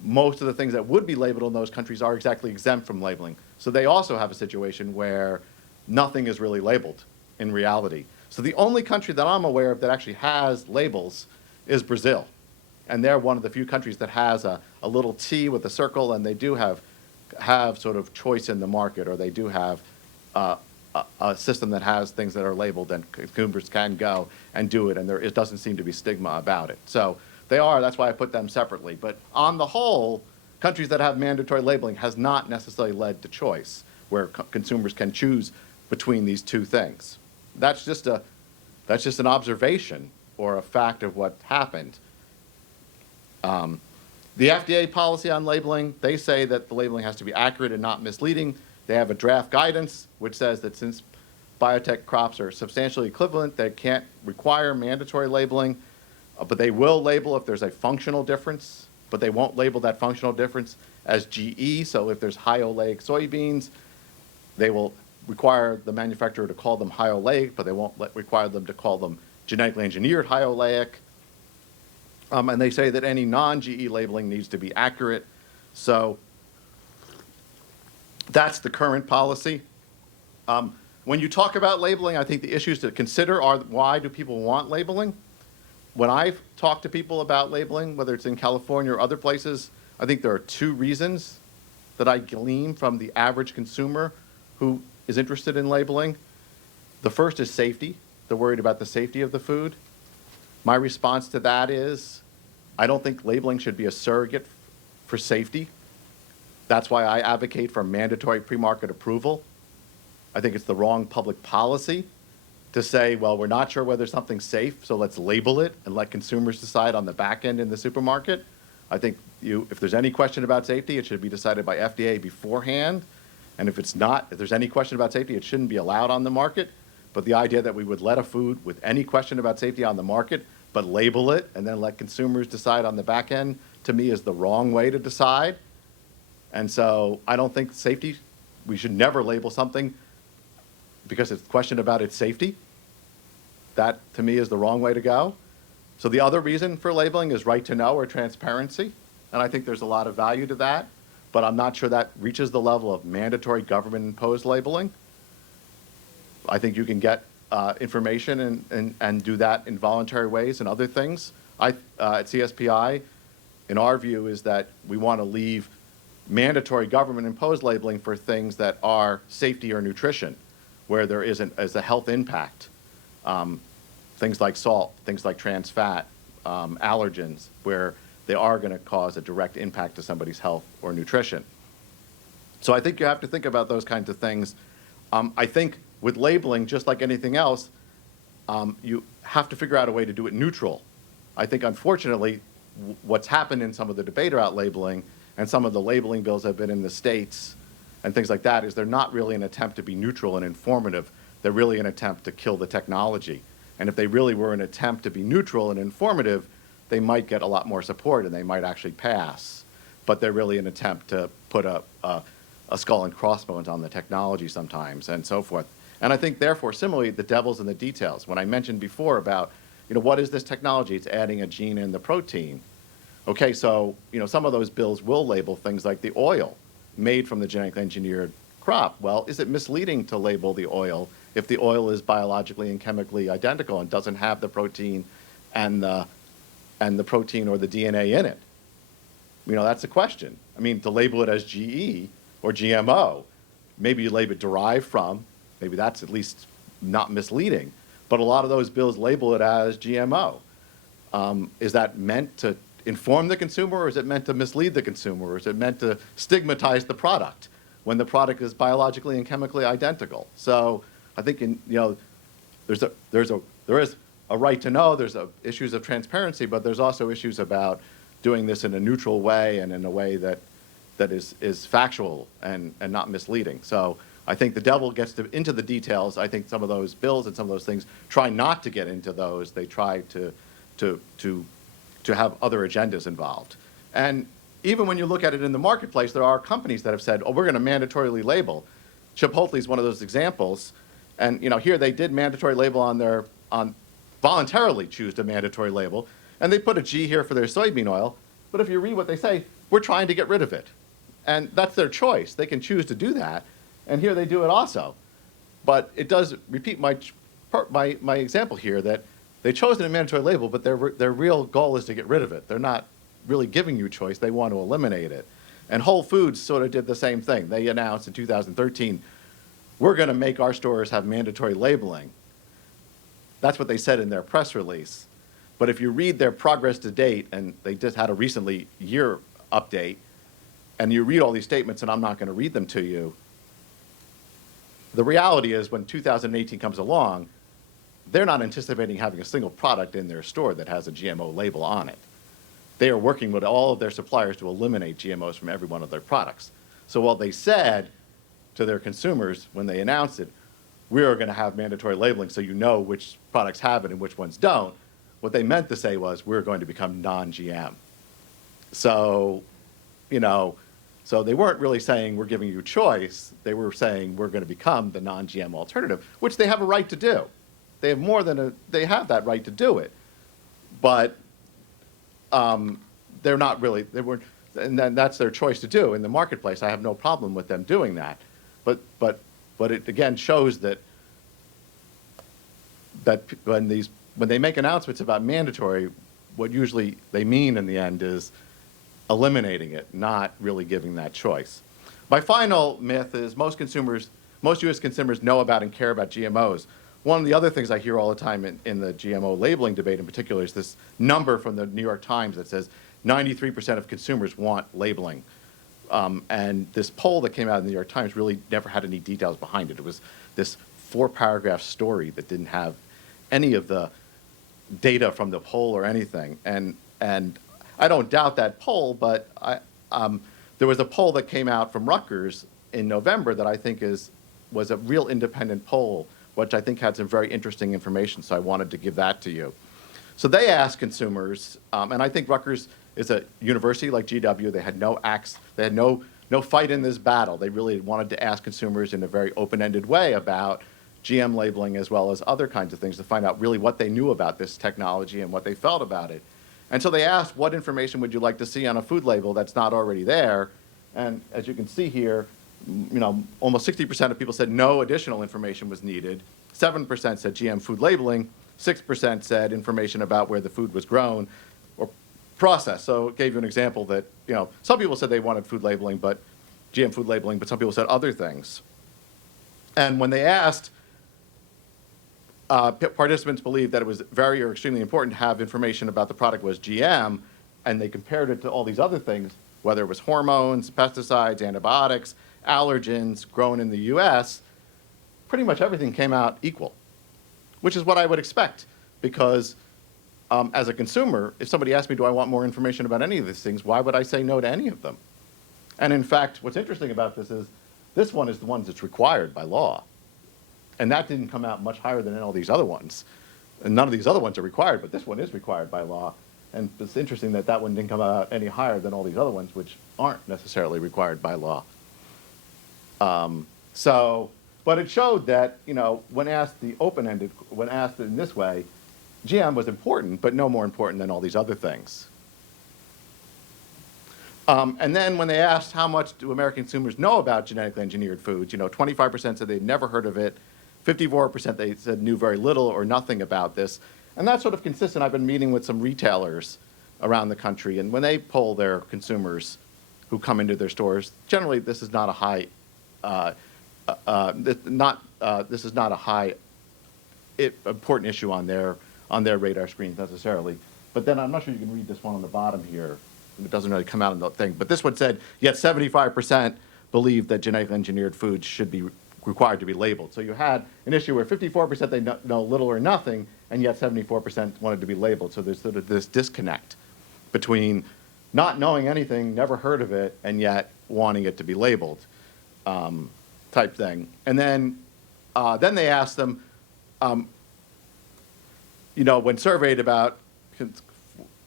most of the things that would be labeled in those countries are exactly exempt from labeling. So they also have a situation where nothing is really labeled in reality. So the only country that I'm aware of that actually has labels is Brazil. And they're one of the few countries that has a little T with a circle, and they do have sort of choice in the market, or they do have a system that has things that are labeled, and consumers can go and do it, and it doesn't seem to be stigma about it. So that's why I put them separately. But on the whole, countries that have mandatory labeling has not necessarily led to choice, where consumers can choose between these 2 things. That's just an observation or a fact of what happened. The FDA policy on labeling, they say that the labeling has to be accurate and not misleading. They have a draft guidance which says that since biotech crops are substantially equivalent, they can't require mandatory labeling, but they will label if there's a functional difference, but they won't label that functional difference as GE. So if there's high oleic soybeans, they will require the manufacturer to call them high oleic, but they won't require them to call them genetically engineered high oleic. And they say that any non-GE labeling needs to be accurate. So that's the current policy. When you talk about labeling, I think the issues to consider are why do people want labeling? When I've talked to people about labeling, whether it's in California or other places, I think there are 2 reasons that I glean from the average consumer who is interested in labeling. The first is safety. They're worried about the safety of the food. My response to that is, I don't think labeling should be a surrogate for safety. That's why I advocate for mandatory pre-market approval. I think it's the wrong public policy to say, well, we're not sure whether something's safe, so let's label it and let consumers decide on the back end in the supermarket. I think if there's any question about safety, it should be decided by FDA beforehand. And if there's any question about safety, it shouldn't be allowed on the market. But the idea that we would let a food with any question about safety on the market, but label it and then let consumers decide on the back end, to me, is the wrong way to decide. And so I don't think safety, we should never label something because it's a question about its safety. That, to me, is the wrong way to go. So the other reason for labeling is right to know or transparency. And I think there's a lot of value to that. But I'm not sure that reaches the level of mandatory government-imposed labeling. I think you can get information and do that in voluntary ways and other things. At CSPI, in our view, is that we want to leave mandatory government-imposed labeling for things that are safety or nutrition, where there isn't as a health impact. Things like salt, things like trans fat, allergens, where they are going to cause a direct impact to somebody's health or nutrition. So I think you have to think about those kinds of things. I think with labeling, just like anything else, you have to figure out a way to do it neutral. I think, unfortunately, what's happened in some of the debate about labeling and some of the labeling bills that have been in the states and things like that is they're not really an attempt to be neutral and informative. They're really an attempt to kill the technology. And if they really were an attempt to be neutral and informative, they might get a lot more support and they might actually pass. But they're really an attempt to put a skull and crossbones on the technology sometimes and so forth. And I think, therefore, similarly, the devil's in the details. When I mentioned before about, what is this technology? It's adding a gene in the protein. Okay, so, some of those bills will label things like the oil made from the genetically engineered crop. Well, is it misleading to label the oil if the oil is biologically and chemically identical and doesn't have the protein and the protein or the DNA in it? That's a question. I mean, to label it as GE or GMO, maybe you label it derived from, maybe that's at least not misleading. But a lot of those bills label it as GMO. Is that meant to inform the consumer, or is it meant to mislead the consumer, or is it meant to stigmatize the product when the product is biologically and chemically identical? So I think there is a right to know, there's issues of transparency, but there's also issues about doing this in a neutral way and in a way that is factual and not misleading. So I think the devil gets into the details. I think some of those bills and some of those things try not to get into those. They try to have other agendas involved. And even when you look at it in the marketplace, there are companies that have said, oh, we're going to mandatorily label. Chipotle is one of those examples. And here they did mandatory label on voluntarily choose to mandatory label. And they put a G here for their soybean oil. But if you read what they say, we're trying to get rid of it. And that's their choice. They can choose to do that. And here they do it also. But it does repeat my example here that they chose a mandatory label, but their real goal is to get rid of it. They're not really giving you choice. They want to eliminate it. And Whole Foods sort of did the same thing. They announced in 2013, we're going to make our stores have mandatory labeling. That's what they said in their press release. But if you read their progress to date, and they just had a recently year update, and you read all these statements, and I'm not going to read them to you, the reality is when 2018 comes along, they're not anticipating having a single product in their store that has a GMO label on it. They are working with all of their suppliers to eliminate GMOs from every one of their products. So what they said to their consumers when they announced it, we are going to have mandatory labeling so you know which products have it and which ones don't. What they meant to say was we're going to become non-GM. So, so they weren't really saying we're giving you choice. They were saying we're going to become the non-GM alternative, which they have a right to do. They have they have that right to do it. But they're not really, and then that's their choice to do in the marketplace. I have no problem with them doing that. But it again shows that when they make announcements about mandatory, what usually they mean in the end is eliminating it, not really giving that choice. My final myth is most U.S. consumers know about and care about GMOs. one of the other things I hear all the time in the GMO labeling debate in particular is this number from the New York Times that says 93% of consumers want labeling. And this poll that came out in the New York Times really never had any details behind it. It was this 4-paragraph story that didn't have any of the data from the poll or anything. And I don't doubt that poll, but there was a poll that came out from Rutgers in November that I think was a real independent poll, which I think had some very interesting information, so I wanted to give that to you. So they asked consumers, and I think Rutgers is a university like GW. They had no fight in this battle. They really wanted to ask consumers in a very open-ended way about GM labeling as well as other kinds of things to find out really what they knew about this technology and what they felt about it. And so they asked, what information would you like to see on a food label that's not already there? And as you can see here, almost 60% of people said no additional information was needed. 7% said GM food labeling. 6% said information about where the food was grown or processed. So it gave you an example that, some people said they wanted food labeling, but GM food labeling, but some people said other things. And when they asked, participants believed that it was very or extremely important to have information about the product was GM, and they compared it to all these other things, whether it was hormones, pesticides, antibiotics, allergens grown in the US, pretty much everything came out equal, which is what I would expect, because as a consumer, if somebody asked me, do I want more information about any of these things, why would I say no to any of them? And in fact, what's interesting about this is this one is the one that's required by law. And that didn't come out much higher than all these other ones. And none of these other ones are required, but this one is required by law. And it's interesting that that one didn't come out any higher than all these other ones, which aren't necessarily required by law. But it showed that, when asked when asked in this way, GM was important, but no more important than all these other things. And then when they asked how much do American consumers know about genetically engineered foods, 25% said they'd never heard of it, 54% they said knew very little or nothing about this. And that's sort of consistent. I've been meeting with some retailers around the country, and when they poll their consumers who come into their stores, generally this is not a high, this is not a high important issue on their radar screens necessarily. But then I'm not sure you can read this one on the bottom here. It doesn't really come out in the thing. But this one said, yet 75% believe that genetically engineered foods should be required to be labeled. So you had an issue where 54% they know little or nothing, and yet 74% wanted to be labeled. So there's sort of this disconnect between not knowing anything, never heard of it, and yet wanting it to be labeled type thing. And then they asked them, when surveyed about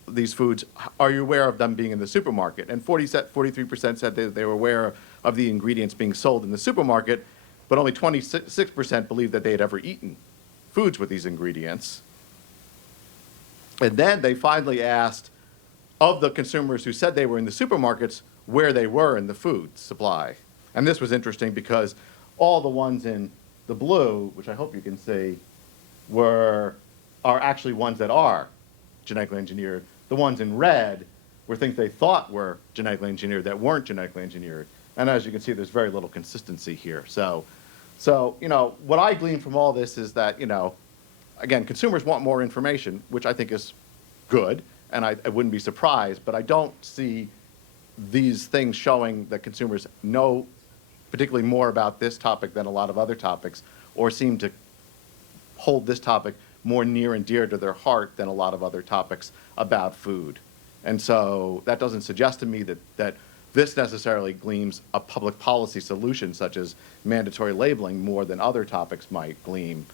these foods, are you aware of them being in the supermarket? And 43% said they were aware of the ingredients being sold in the supermarket, but only 26% believed that they had ever eaten foods with these ingredients. And then they finally asked, of the consumers who said they were in the supermarkets, where they were in the food supply. And this was interesting because all the ones in the blue, which I hope you can see, are actually ones that are genetically engineered. The ones in red were things they thought were genetically engineered that weren't genetically engineered. And as you can see, there's very little consistency here. So what I glean from all this is that, again, consumers want more information, which I think is good, and I wouldn't be surprised, but I don't see these things showing that consumers know particularly more about this topic than a lot of other topics, or seem to hold this topic more near and dear to their heart than a lot of other topics about food. And so that doesn't suggest to me that this necessarily gleams a public policy solution such as mandatory labeling more than other topics might gleam,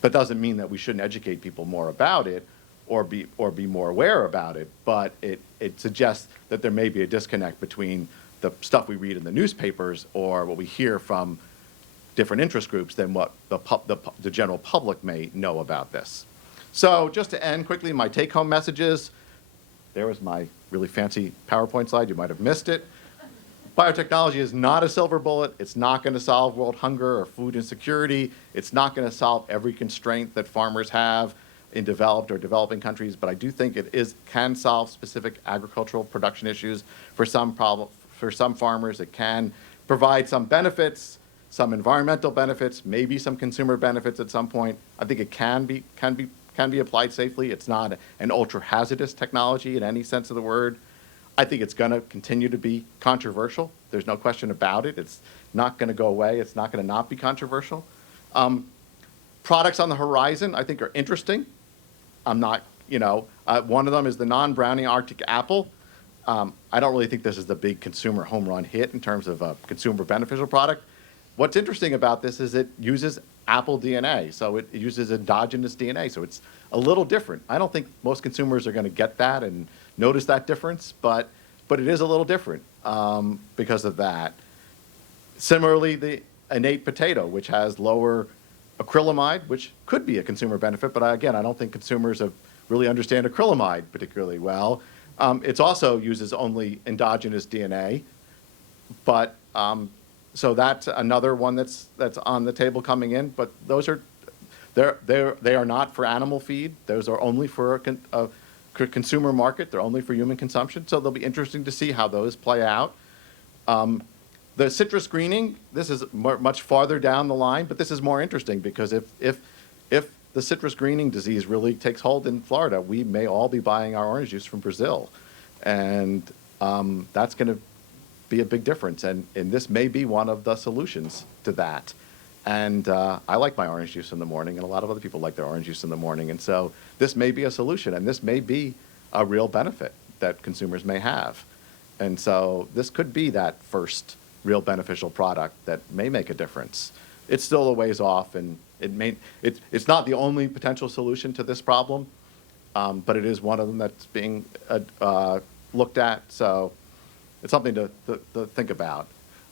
but doesn't mean that we shouldn't educate people more about it or be more aware about it, but it suggests that there may be a disconnect between the stuff we read in the newspapers or what we hear from different interest groups than what the general public may know about this. So just to end quickly, my take-home messages. There was my really fancy PowerPoint slide. You might have missed it. Biotechnology is not a silver bullet. It's not going to solve world hunger or food insecurity. It's not going to solve every constraint that farmers have in developed or developing countries, but I do think it can solve specific agricultural production issues for some farmers. It can provide some benefits some environmental benefits, maybe some consumer benefits at some point. I think it can be applied safely. It's not an ultra hazardous technology in any sense of the word. I think it's going to continue to be controversial. There's no question about it. It's not going to go away. It's not going to not be controversial. Products on the horizon, I think, are interesting. I'm not, one of them is the non-browning Arctic apple. I don't really think this is the big consumer home run hit in terms of a consumer beneficial product. What's interesting about this is it uses apple DNA, so it uses endogenous DNA, so it's a little different. I don't think most consumers are going to get that and notice that difference, but it is a little different because of that. Similarly, the innate potato, which has lower acrylamide, which could be a consumer benefit, but again, I don't think consumers have really understand acrylamide particularly well. It also uses only endogenous DNA, but so that's another one that's on the table coming in. But those are they are not for animal feed. Those are only for a consumer market. They're only for human consumption. So they'll be interesting to see how those play out. The citrus greening, this is much farther down the line, but this is more interesting because if the citrus greening disease really takes hold in Florida, we may all be buying our orange juice from Brazil. And that's going to be a big difference. And this may be one of the solutions to that. And I like my orange juice in the morning, and a lot of other people like their orange juice in the morning. And so this may be a solution, and this may be a real benefit that consumers may have. And so this could be that first real beneficial product that may make a difference. It's still a ways off, and it's not the only potential solution to this problem, but it is one of them that's being looked at. So it's something to think about.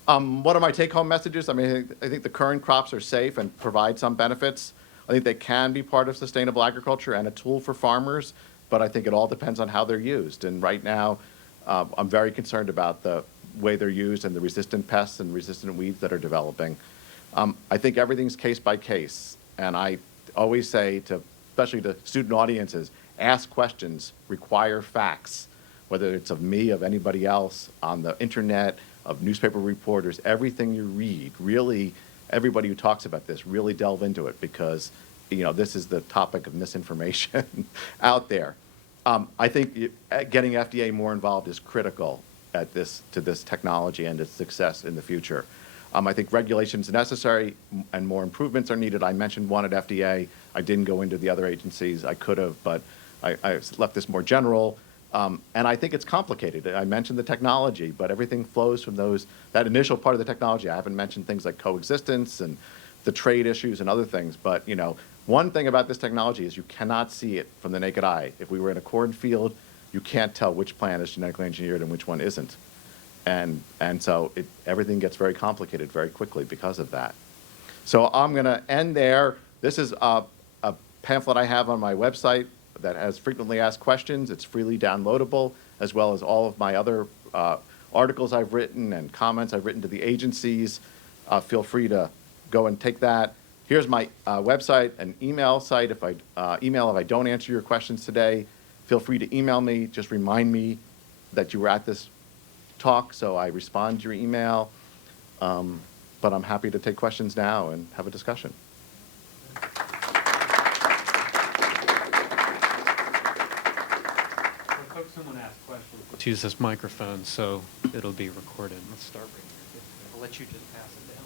What are my take-home messages? I mean, I think the current crops are safe and provide some benefits. I think they can be part of sustainable agriculture and a tool for farmers, but I think it all depends on how they're used. And right now, I'm very concerned about the way they're used and the resistant pests and resistant weeds that are developing. I think everything's case by case. And I always say, especially to student audiences, ask questions, require facts, whether it's of me, of anybody else, on the internet, of newspaper reporters, everything you read, really, everybody who talks about this, really delve into it because, this is the topic of misinformation out there. I think getting FDA more involved is critical to this technology and its success in the future. I think regulations are necessary and more improvements are needed. I mentioned one at FDA. I didn't go into the other agencies. I could have, but I left this more general. And I think it's complicated. I mentioned the technology, but everything flows from that initial part of the technology. I haven't mentioned things like coexistence and the trade issues and other things. But, one thing about this technology is you cannot see it from the naked eye. If we were in a cornfield, you can't tell which plant is genetically engineered and which one isn't. And so everything gets very complicated very quickly because of that. So I'm going to end there. This is a pamphlet I have on my website that has frequently asked questions. It's freely downloadable, as well as all of my other articles I've written and comments I've written to the agencies. Feel free to go and take that. Here's my website and email site. If I don't answer your questions today, feel free to email me. Just remind me that you were at this talk, so I respond to your email. But I'm happy to take questions now and have a discussion. Folks, someone asked questions. Let's use this microphone so it'll be recorded. Let's start right here. I'll let you just pass it down.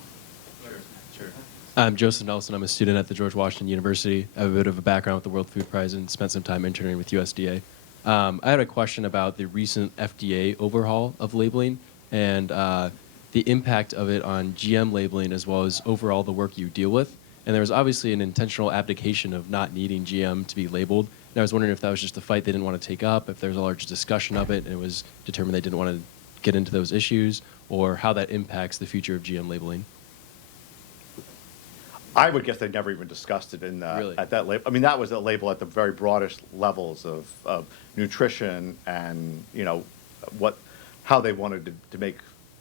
Sure. I'm Joseph Nelson. I'm a student at the George Washington University. I have a bit of a background with the World Food Prize and spent some time interning with USDA. I had a question about the recent FDA overhaul of labeling and the impact of it on GM labeling as well as overall the work you deal with. And there was obviously an intentional abdication of not needing GM to be labeled. And I was wondering if that was just a fight they didn't want to take up, if there was a large discussion of it and it was determined they didn't want to get into those issues, or how that impacts the future of GM labeling. I would guess they never even discussed it Really? At that label. I mean, that was a label at the very broadest levels of nutrition and, how they wanted to make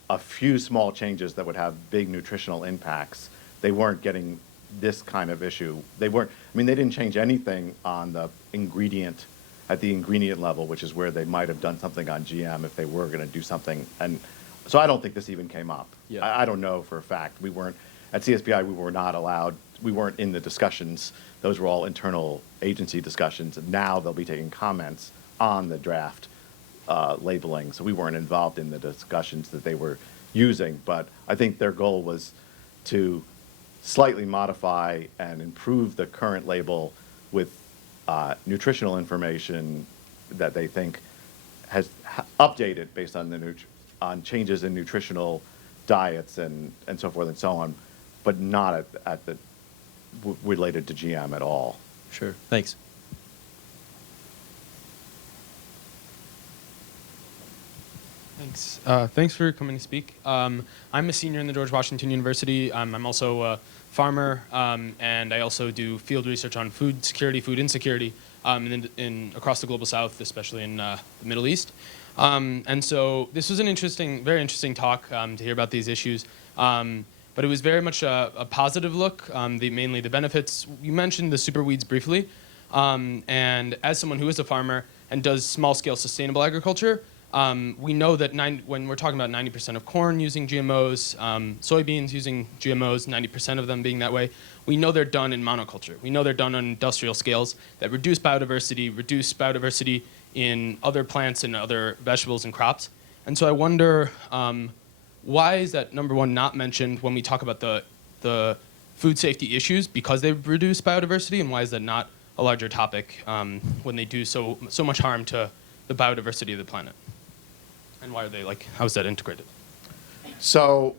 a few small changes that would have big nutritional impacts. They weren't getting this kind of issue. They didn't change anything on the ingredient, at the ingredient level, which is where they might have done something on GM if they were going to do something. And so I don't think this even came up. Yeah. I don't know for a fact. We weren't. At CSBI, we were not allowed, we weren't in the discussions. Those were all internal agency discussions. And now they'll be taking comments on the draft labeling. So we weren't involved in the discussions that they were using. But I think their goal was to slightly modify and improve the current label with nutritional information that they think has updated based on on changes in nutritional diets and so forth and so on, but not at the related to GM at all. Sure. Thanks. Thanks. Thanks for coming to speak. I'm a senior in the George Washington University. I'm also a farmer, and I also do field research on food security, food insecurity, across the global south, especially in the Middle East. And so this was an very interesting talk to hear about these issues. But it was very much a positive look, mainly the benefits. You mentioned the super weeds briefly. And as someone who is a farmer and does small-scale sustainable agriculture, we know that when we're talking about 90% of corn using GMOs, soybeans using GMOs, 90% of them being that way, we know they're done in monoculture. We know they're done on industrial scales that reduce biodiversity in other plants and other vegetables and crops. And so I wonder, why is that, number one, not mentioned when we talk about the food safety issues because they reduce biodiversity, and why is that not a larger topic when they do so much harm to the biodiversity of the planet? And why are they how is that integrated? So,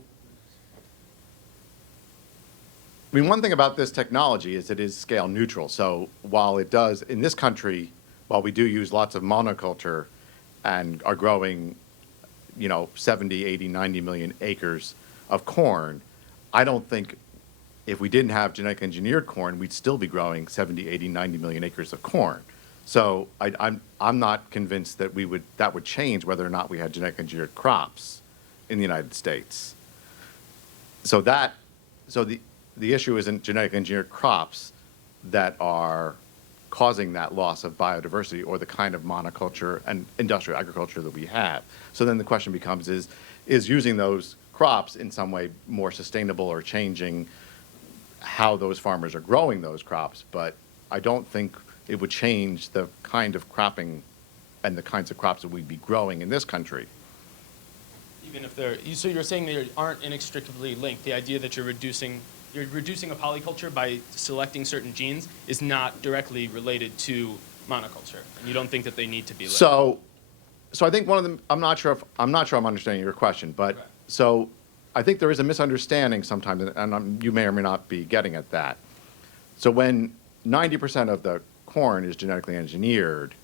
I mean, one thing about this technology is it is scale neutral. So while it does, in this country, while we do use lots of monoculture and are growing, 70, 80, 90 million acres of corn, I don't think if we didn't have genetically engineered corn, we'd still be growing 70, 80, 90 million acres of corn. So I'm not convinced that that would change whether or not we had genetically engineered crops in the United States. So the issue isn't genetically engineered crops that are causing that loss of biodiversity or the kind of monoculture and industrial agriculture that we have. So then the question becomes is using those crops in some way more sustainable or changing how those farmers are growing those crops? But I don't think it would change the kind of cropping and the kinds of crops that we'd be growing in this country. Even if so you're saying they aren't inextricably linked. The idea that you're reducing a polyculture by selecting certain genes is not directly related to monoculture, and you don't think that they need to be linked. So I think one of them. I'm not sure I'm understanding your question, but Right. So I think there is a misunderstanding sometimes, and you may or may not be getting at that. So when 90% of the corn is genetically engineered,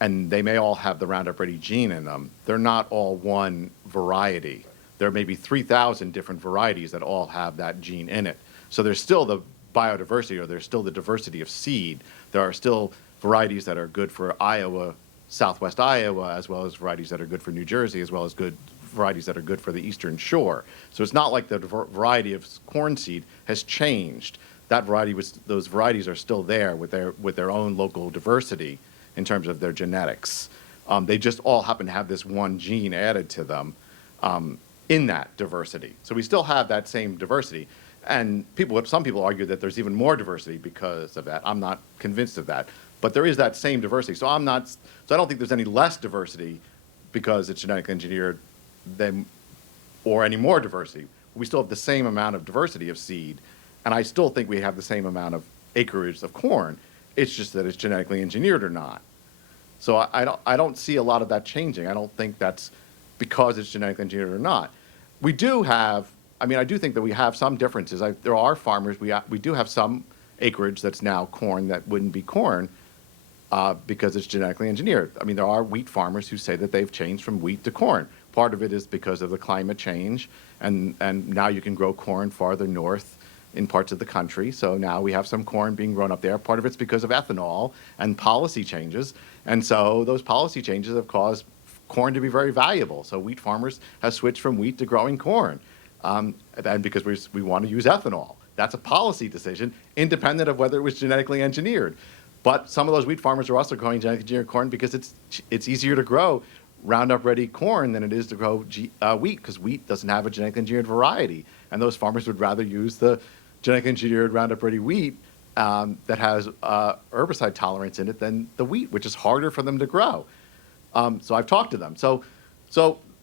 and they may all have the Roundup Ready gene in them, they're not all one variety. There may be 3,000 different varieties that all have that gene in it. So there's still the biodiversity, or there's still the diversity of seed. There are still varieties that are good for Iowa, southwest Iowa, as well as varieties that are good for New Jersey, as well as varieties that are good for the Eastern Shore. So it's not like the variety of corn seed has changed. Those varieties are still there with their own local diversity in terms of their genetics. They just all happen to have this one gene added to them in that diversity. So we still have that same diversity. And some people argue that there's even more diversity because of that. I'm not convinced of that. But there is that same diversity. So I don't think there's any less diversity because it's genetically engineered or any more diversity. We still have the same amount of diversity of seed. And I still think we have the same amount of acreage of corn. It's just that it's genetically engineered or not. So I don't see a lot of that changing. I don't think that's because it's genetically engineered or not. We do have, I do think that we have some differences. There are farmers, we do have some acreage that's now corn that wouldn't be corn because it's genetically engineered. There are wheat farmers who say that they've changed from wheat to corn. Part of it is because of the climate change, and now you can grow corn farther north in parts of the country. So now we have some corn being grown up there. Part of it's because of ethanol and policy changes. And so those policy changes have caused corn to be very valuable. So wheat farmers have switched from wheat to growing corn. And because we want to use ethanol. That's a policy decision, independent of whether it was genetically engineered. But some of those wheat farmers are also growing genetically engineered corn because it's easier to grow Roundup Ready corn than it is to grow wheat, because wheat doesn't have a genetically engineered variety. and those farmers would rather use the genetically engineered Roundup Ready wheat that has herbicide tolerance in it than the wheat, which is harder for them to grow. So I've talked to them. So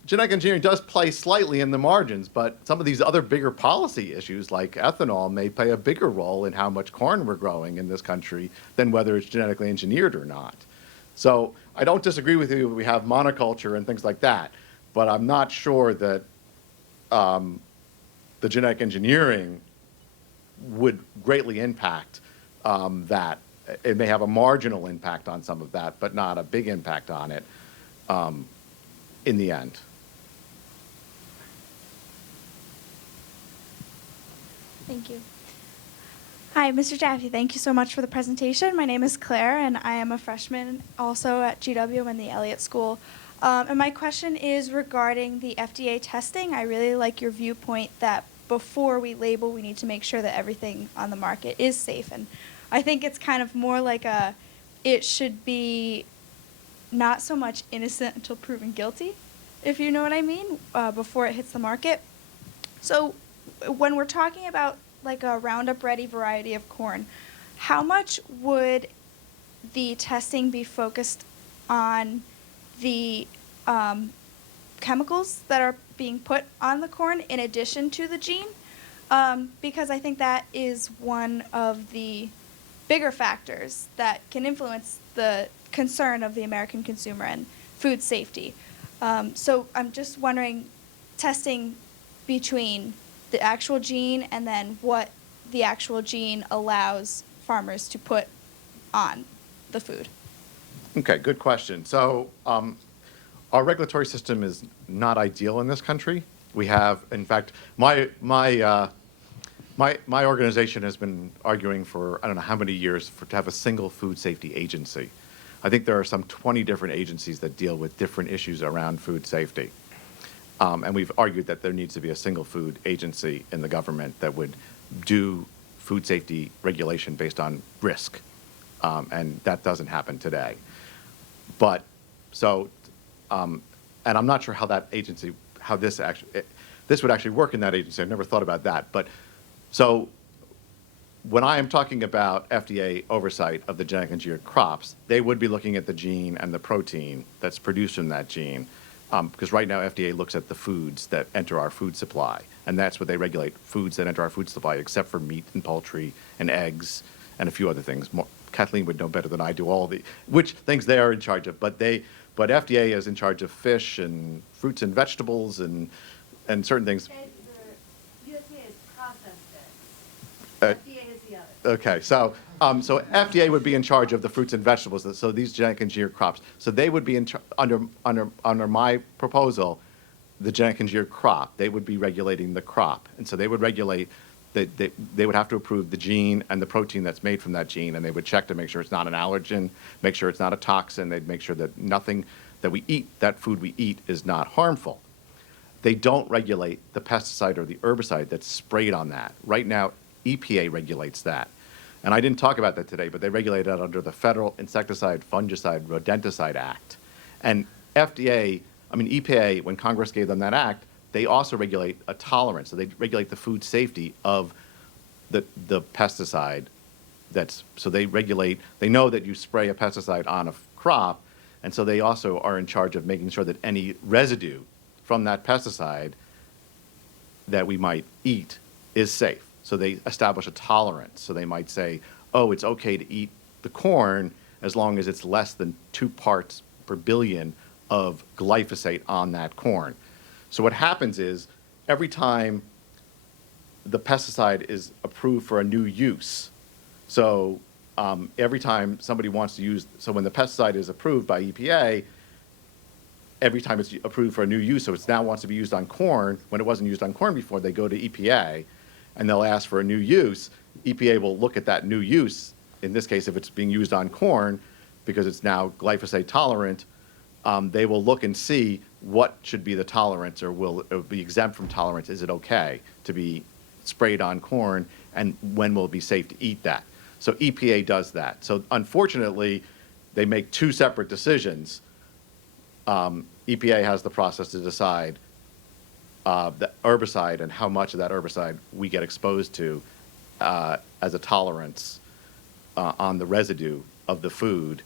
genetic engineering does play slightly in the margins, but some of these other bigger policy issues like ethanol may play a bigger role in how much corn we're growing in this country than whether it's genetically engineered or not. So I don't disagree with you. We have monoculture and things like that, but I'm not sure that the genetic engineering would greatly impact that. It may have a marginal impact on some of that, but not a big impact on it in the end. Thank you. Hi, Mr. Jaffe. Thank you so much for the presentation. My name is Claire, and I am a freshman also at GW in the Elliott School. And my question is regarding the FDA testing. I really like your viewpoint that before we label, we need to make sure that everything on the market is safe. And I think it's kind of more like it should be not so much innocent until proven guilty, if you know what I mean, before it hits the market. So when we're talking about like a Roundup Ready variety of corn, how much would the testing be focused on the chemicals that are being put on the corn in addition to the gene? Because I think that is one of the bigger factors that can influence the concern of the American consumer and food safety. So I'm just wondering, testing between the actual gene and then what the actual gene allows farmers to put on the food. Okay, good question. So our regulatory system is not ideal in this country. We have, in fact, my organization has been arguing for I don't know how many years to have a single food safety agency. I think there are some 20 different agencies that deal with different issues around food safety. And we've argued that there needs to be a single food agency in the government that would do food safety regulation based on risk. And that doesn't happen today. But so, and I'm not sure how that agency, how this actually, this would actually work in that agency. I've never thought about that. But so when I am talking about FDA oversight of the genetic engineered crops, they would be looking at the gene and the protein that's produced from that gene. Because right now FDA looks at the foods that enter our food supply, and that's what they regulate, foods that enter our food supply, except for meat and poultry and eggs and a few other things. Kathleen would know better than I do which things they are in charge of, but FDA is in charge of fish and fruits and vegetables and certain things. The USDA is processed eggs. Uh, FDA is the other. Okay, so FDA would be in charge of the fruits and vegetables, so these genetic engineered crops. So they would be under my proposal, the genetic engineered crop. They would be regulating the crop, and so they would regulate. They would have to approve the gene and the protein that's made from that gene, and they would check to make sure it's not an allergen, make sure it's not a toxin. They'd make sure that nothing that we eat, that food we eat, is not harmful. They don't regulate the pesticide or the herbicide that's sprayed on that. Right now, EPA regulates that. And I didn't talk about that today, but they regulate that under the Federal Insecticide, Fungicide, Rodenticide Act. And EPA, when Congress gave them that act, they also regulate a tolerance. So they regulate the food safety of the pesticide. So they know that you spray a pesticide on a crop, and so they also are in charge of making sure that any residue from that pesticide that we might eat is safe. So they establish a tolerance. So they might say, oh, it's okay to eat the corn as long as it's less than 2 parts per billion of glyphosate on that corn. So what happens is every time the pesticide is approved for a new use, so every time somebody wants to use, so when the pesticide is approved by EPA, every time it's approved for a new use, so it now wants to be used on corn, when it wasn't used on corn before, they go to EPA and they'll ask for a new use. EPA will look at that new use. In this case, if it's being used on corn, because it's now glyphosate tolerant, they will look and see what should be the tolerance, or will it be exempt from tolerance. Is it okay to be sprayed on corn, and when will it be safe to eat that? So EPA does that. So unfortunately, they make 2 separate decisions. EPA has the process to decide the herbicide and how much of that herbicide we get exposed to as a tolerance on the residue of the food,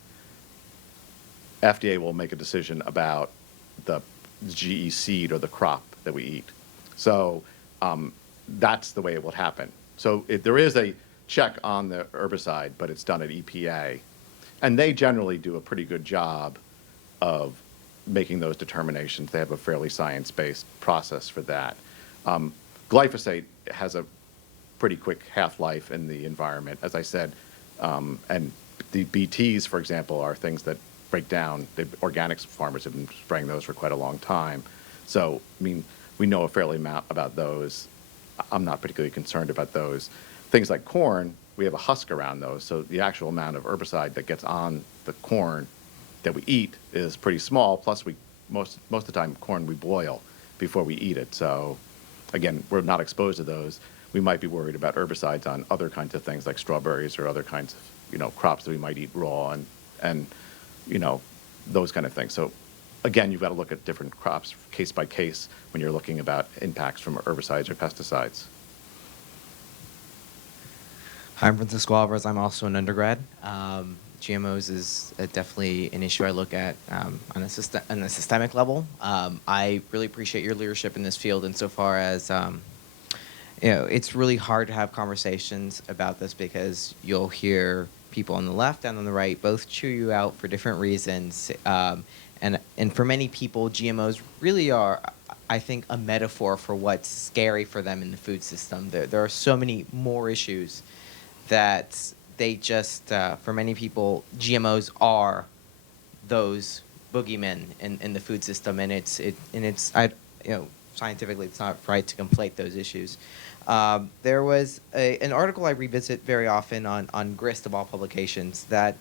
FDA will make a decision about the GE seed or the crop that we eat. So that's the way it will happen. So there is a check on the herbicide, but it's done at EPA. And they generally do a pretty good job of making those determinations. They have a fairly science-based process for that. Glyphosate has a pretty quick half-life in the environment, as I said. And the BTs, for example, are things that break down. The organics farmers have been spraying those for quite a long time. So, I mean, we know a fairly amount about those. I'm not particularly concerned about those. Things like corn, we have a husk around those, so the actual amount of herbicide that gets on the corn that we eat is pretty small. Plus, most of the time, corn we boil before we eat it. So, again, we're not exposed to those. We might be worried about herbicides on other kinds of things like strawberries or other kinds of crops that we might eat raw and those kind of things. So, again, you've got to look at different crops case by case when you're looking about impacts from herbicides or pesticides. Hi, I'm Francisco Alvarez. I'm also an undergrad. GMOs is definitely an issue I look at on a systemic level. I really appreciate your leadership in this field insofar as it's really hard to have conversations about this because you'll hear people on the left and on the right both chew you out for different reasons. And for many people, GMOs really are, I think, a metaphor for what's scary for them in the food system. There are so many more issues that they just, for many people, GMOs are those boogeymen in the food system, and scientifically, it's not right to conflate those issues. There was an article I revisit very often on GRIST of all publications that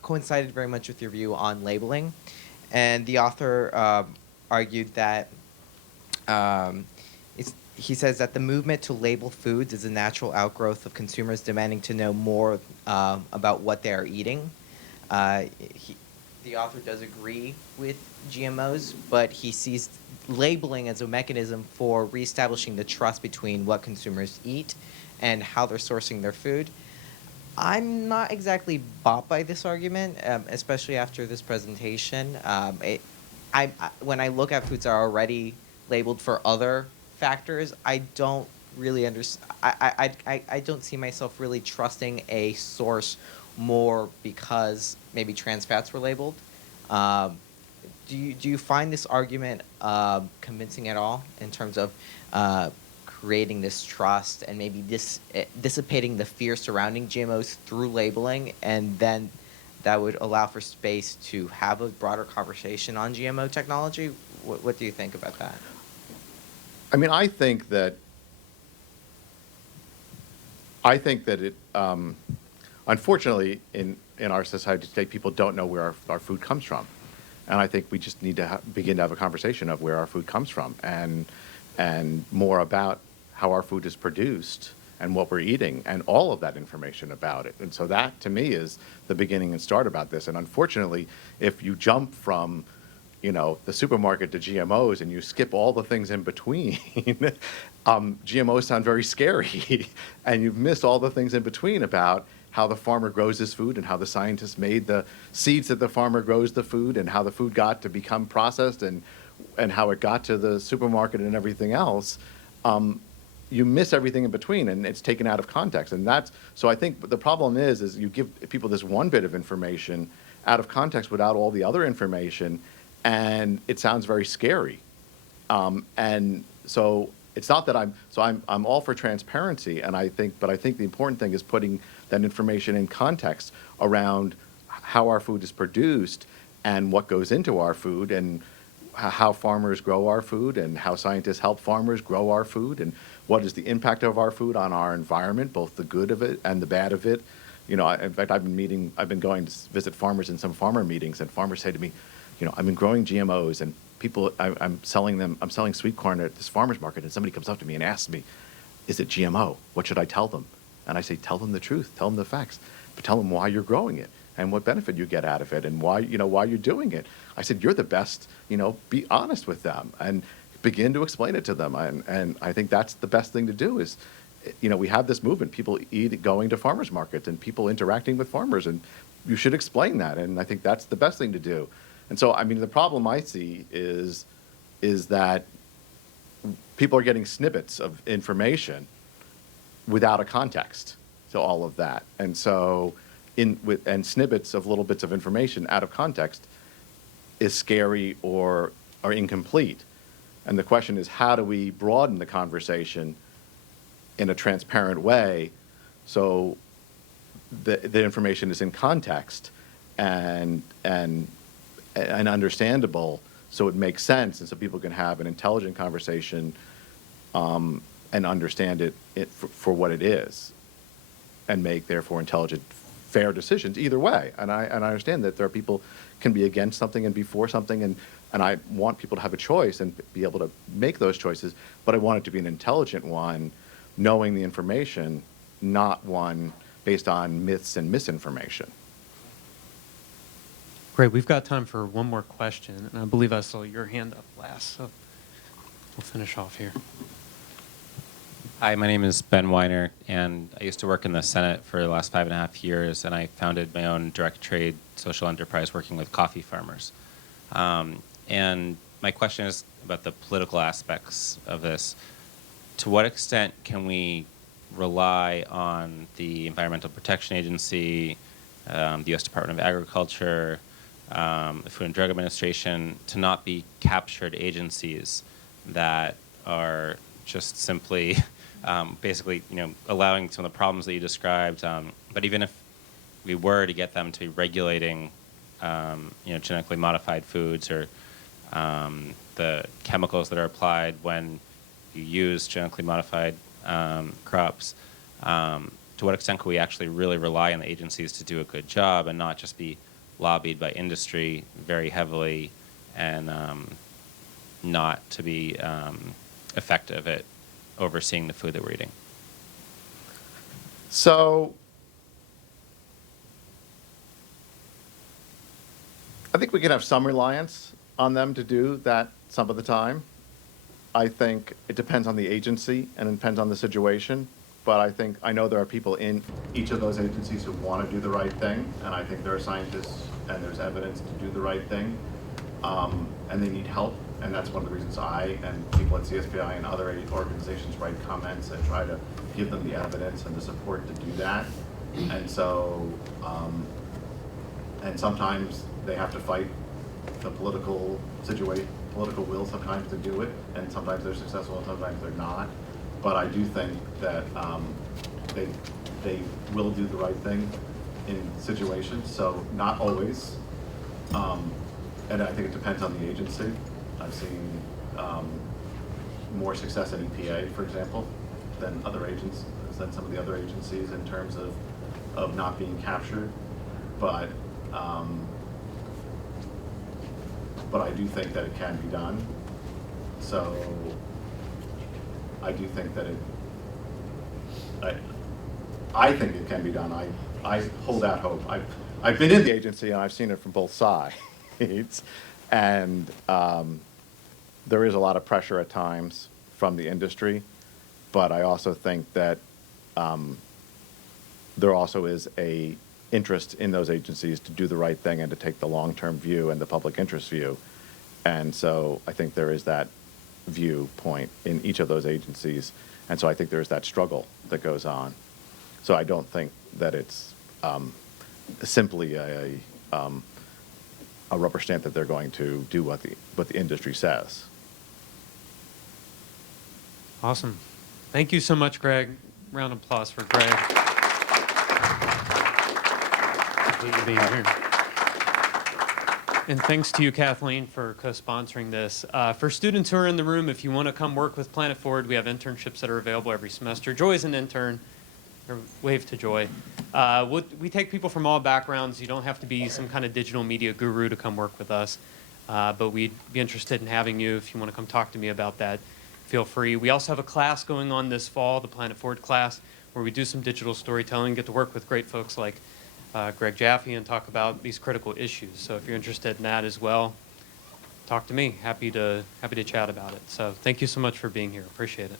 coincided very much with your view on labeling, and the author argued that he says that the movement to label foods is a natural outgrowth of consumers demanding to know more about what they are eating. The author does agree with GMOs, but he sees labeling as a mechanism for reestablishing the trust between what consumers eat and how they're sourcing their food. I'm not exactly bought by this argument, especially after this presentation. When I look at foods that are already labeled for other factors, I don't really understand. I don't see myself really trusting a source more because maybe trans fats were labeled. Do you find this argument convincing at all in terms of creating this trust and maybe dissipating the fear surrounding GMOs through labeling, and then that would allow for space to have a broader conversation on GMO technology? What do you think about that? I mean, I think that it, unfortunately, in our society today, people don't know where our food comes from. And I think we just need to begin to have a conversation of where our food comes from and more about how our food is produced and what we're eating and all of that information about it. And so that, to me, is the beginning and start about this. And unfortunately, if you jump from the supermarket to GMOs and you skip all the things in between, GMOs sound very scary. And you've missed all the things in between about how the farmer grows his food and how the scientists made the seeds that the farmer grows the food and how the food got to become processed and how it got to the supermarket and everything else. You miss everything in between, and it's taken out of context. And so I think the problem is you give people this one bit of information out of context without all the other information, and it sounds very scary. And so it's not that I'm all for transparency, but I think the important thing is putting that information in context around how our food is produced and what goes into our food and how farmers grow our food and how scientists help farmers grow our food and what is the impact of our food on our environment, both the good of it and the bad of it. In fact, I've been going to visit farmers in some farmer meetings, and farmers say to me, I've been growing GMOs and I'm selling sweet corn at this farmer's market, and somebody comes up to me and asks me, is it GMO? What should I tell them? And I say, tell them the truth, tell them the facts, but tell them why you're growing it and what benefit you get out of it and why you're doing it. I said, you're the best, be honest with them. And begin to explain it to them. And I think that's the best thing to do is, we have this movement, people going to farmers markets and people interacting with farmers, and you should explain that. And I think that's the best thing to do. And so, I mean, the problem I see is that people are getting snippets of information without a context to all of that. And so, and snippets of little bits of information out of context is scary or incomplete. And the question is, how do we broaden the conversation in a transparent way so the information is in context and understandable, so it makes sense, and so people can have an intelligent conversation and understand it for what it is, and make therefore intelligent, fair decisions either way. And I understand that there are people can be against something and be for something, and I want people to have a choice and be able to make those choices, but I want it to be an intelligent one, knowing the information, not one based on myths and misinformation. Great. We've got time for one more question, and I believe I saw your hand up last, so we'll finish off here. Hi, my name is Ben Weiner, and I used to work in the Senate for the last 5.5 years, and I founded my own direct trade social enterprise working with coffee farmers. And my question is about the political aspects of this. To what extent can we rely on the Environmental Protection Agency, the U.S. Department of Agriculture, the Food and Drug Administration, to not be captured agencies that are just simply basically, allowing some of the problems that you described. But even if we were to get them to be regulating, genetically modified foods or the chemicals that are applied when you use genetically modified crops, to what extent can we actually really rely on the agencies to do a good job and not just be lobbied by industry very heavily and not to be effective at overseeing the food that we're eating? So I think we can have some reliance on them to do that some of the time. I think it depends on the agency and it depends on the situation. But I know there are people in each of those agencies who want to do the right thing, and I think there are scientists and there's evidence to do the right thing, and they need help. And that's one of the reasons I and people at CSPI and other organizations write comments and try to give them the evidence and the support to do that. And so, and sometimes they have to fight the political will sometimes to do it, and sometimes they're successful and sometimes they're not. But I do think that they will do the right thing in situations, so not always. And I think it depends on the agency. I've seen more success at EPA, for example, than some of the other agencies in terms of not being captured. But I do think that it can be done. So I do think that I think it can be done. I hold out hope. I've been in the agency and I've seen it from both sides. And there is a lot of pressure at times from the industry, but I also think that there also is a interest in those agencies to do the right thing and to take the long-term view and the public interest view. And so I think there is that viewpoint in each of those agencies. And so I think there's that struggle that goes on. So I don't think that it's simply a rubber stamp that they're going to do what the industry says. Awesome. Thank you so much, Greg. Round of applause for Greg. Appreciate you being here. And thanks to you, Kathleen, for co-sponsoring this. For students who are in the room, if you want to come work with Planet Forward, we have internships that are available every semester. Joy's an intern. Or wave to Joy. We take people from all backgrounds. You don't have to be some kind of digital media guru to come work with us. But we'd be interested in having you. If you want to come talk to me about that, feel free. We also have a class going on this fall, the Planet Forward class, where we do some digital storytelling, get to work with great folks like Greg Jaffe and talk about these critical issues. So if you're interested in that as well, talk to me. Happy to chat about it. So thank you so much for being here. Appreciate it.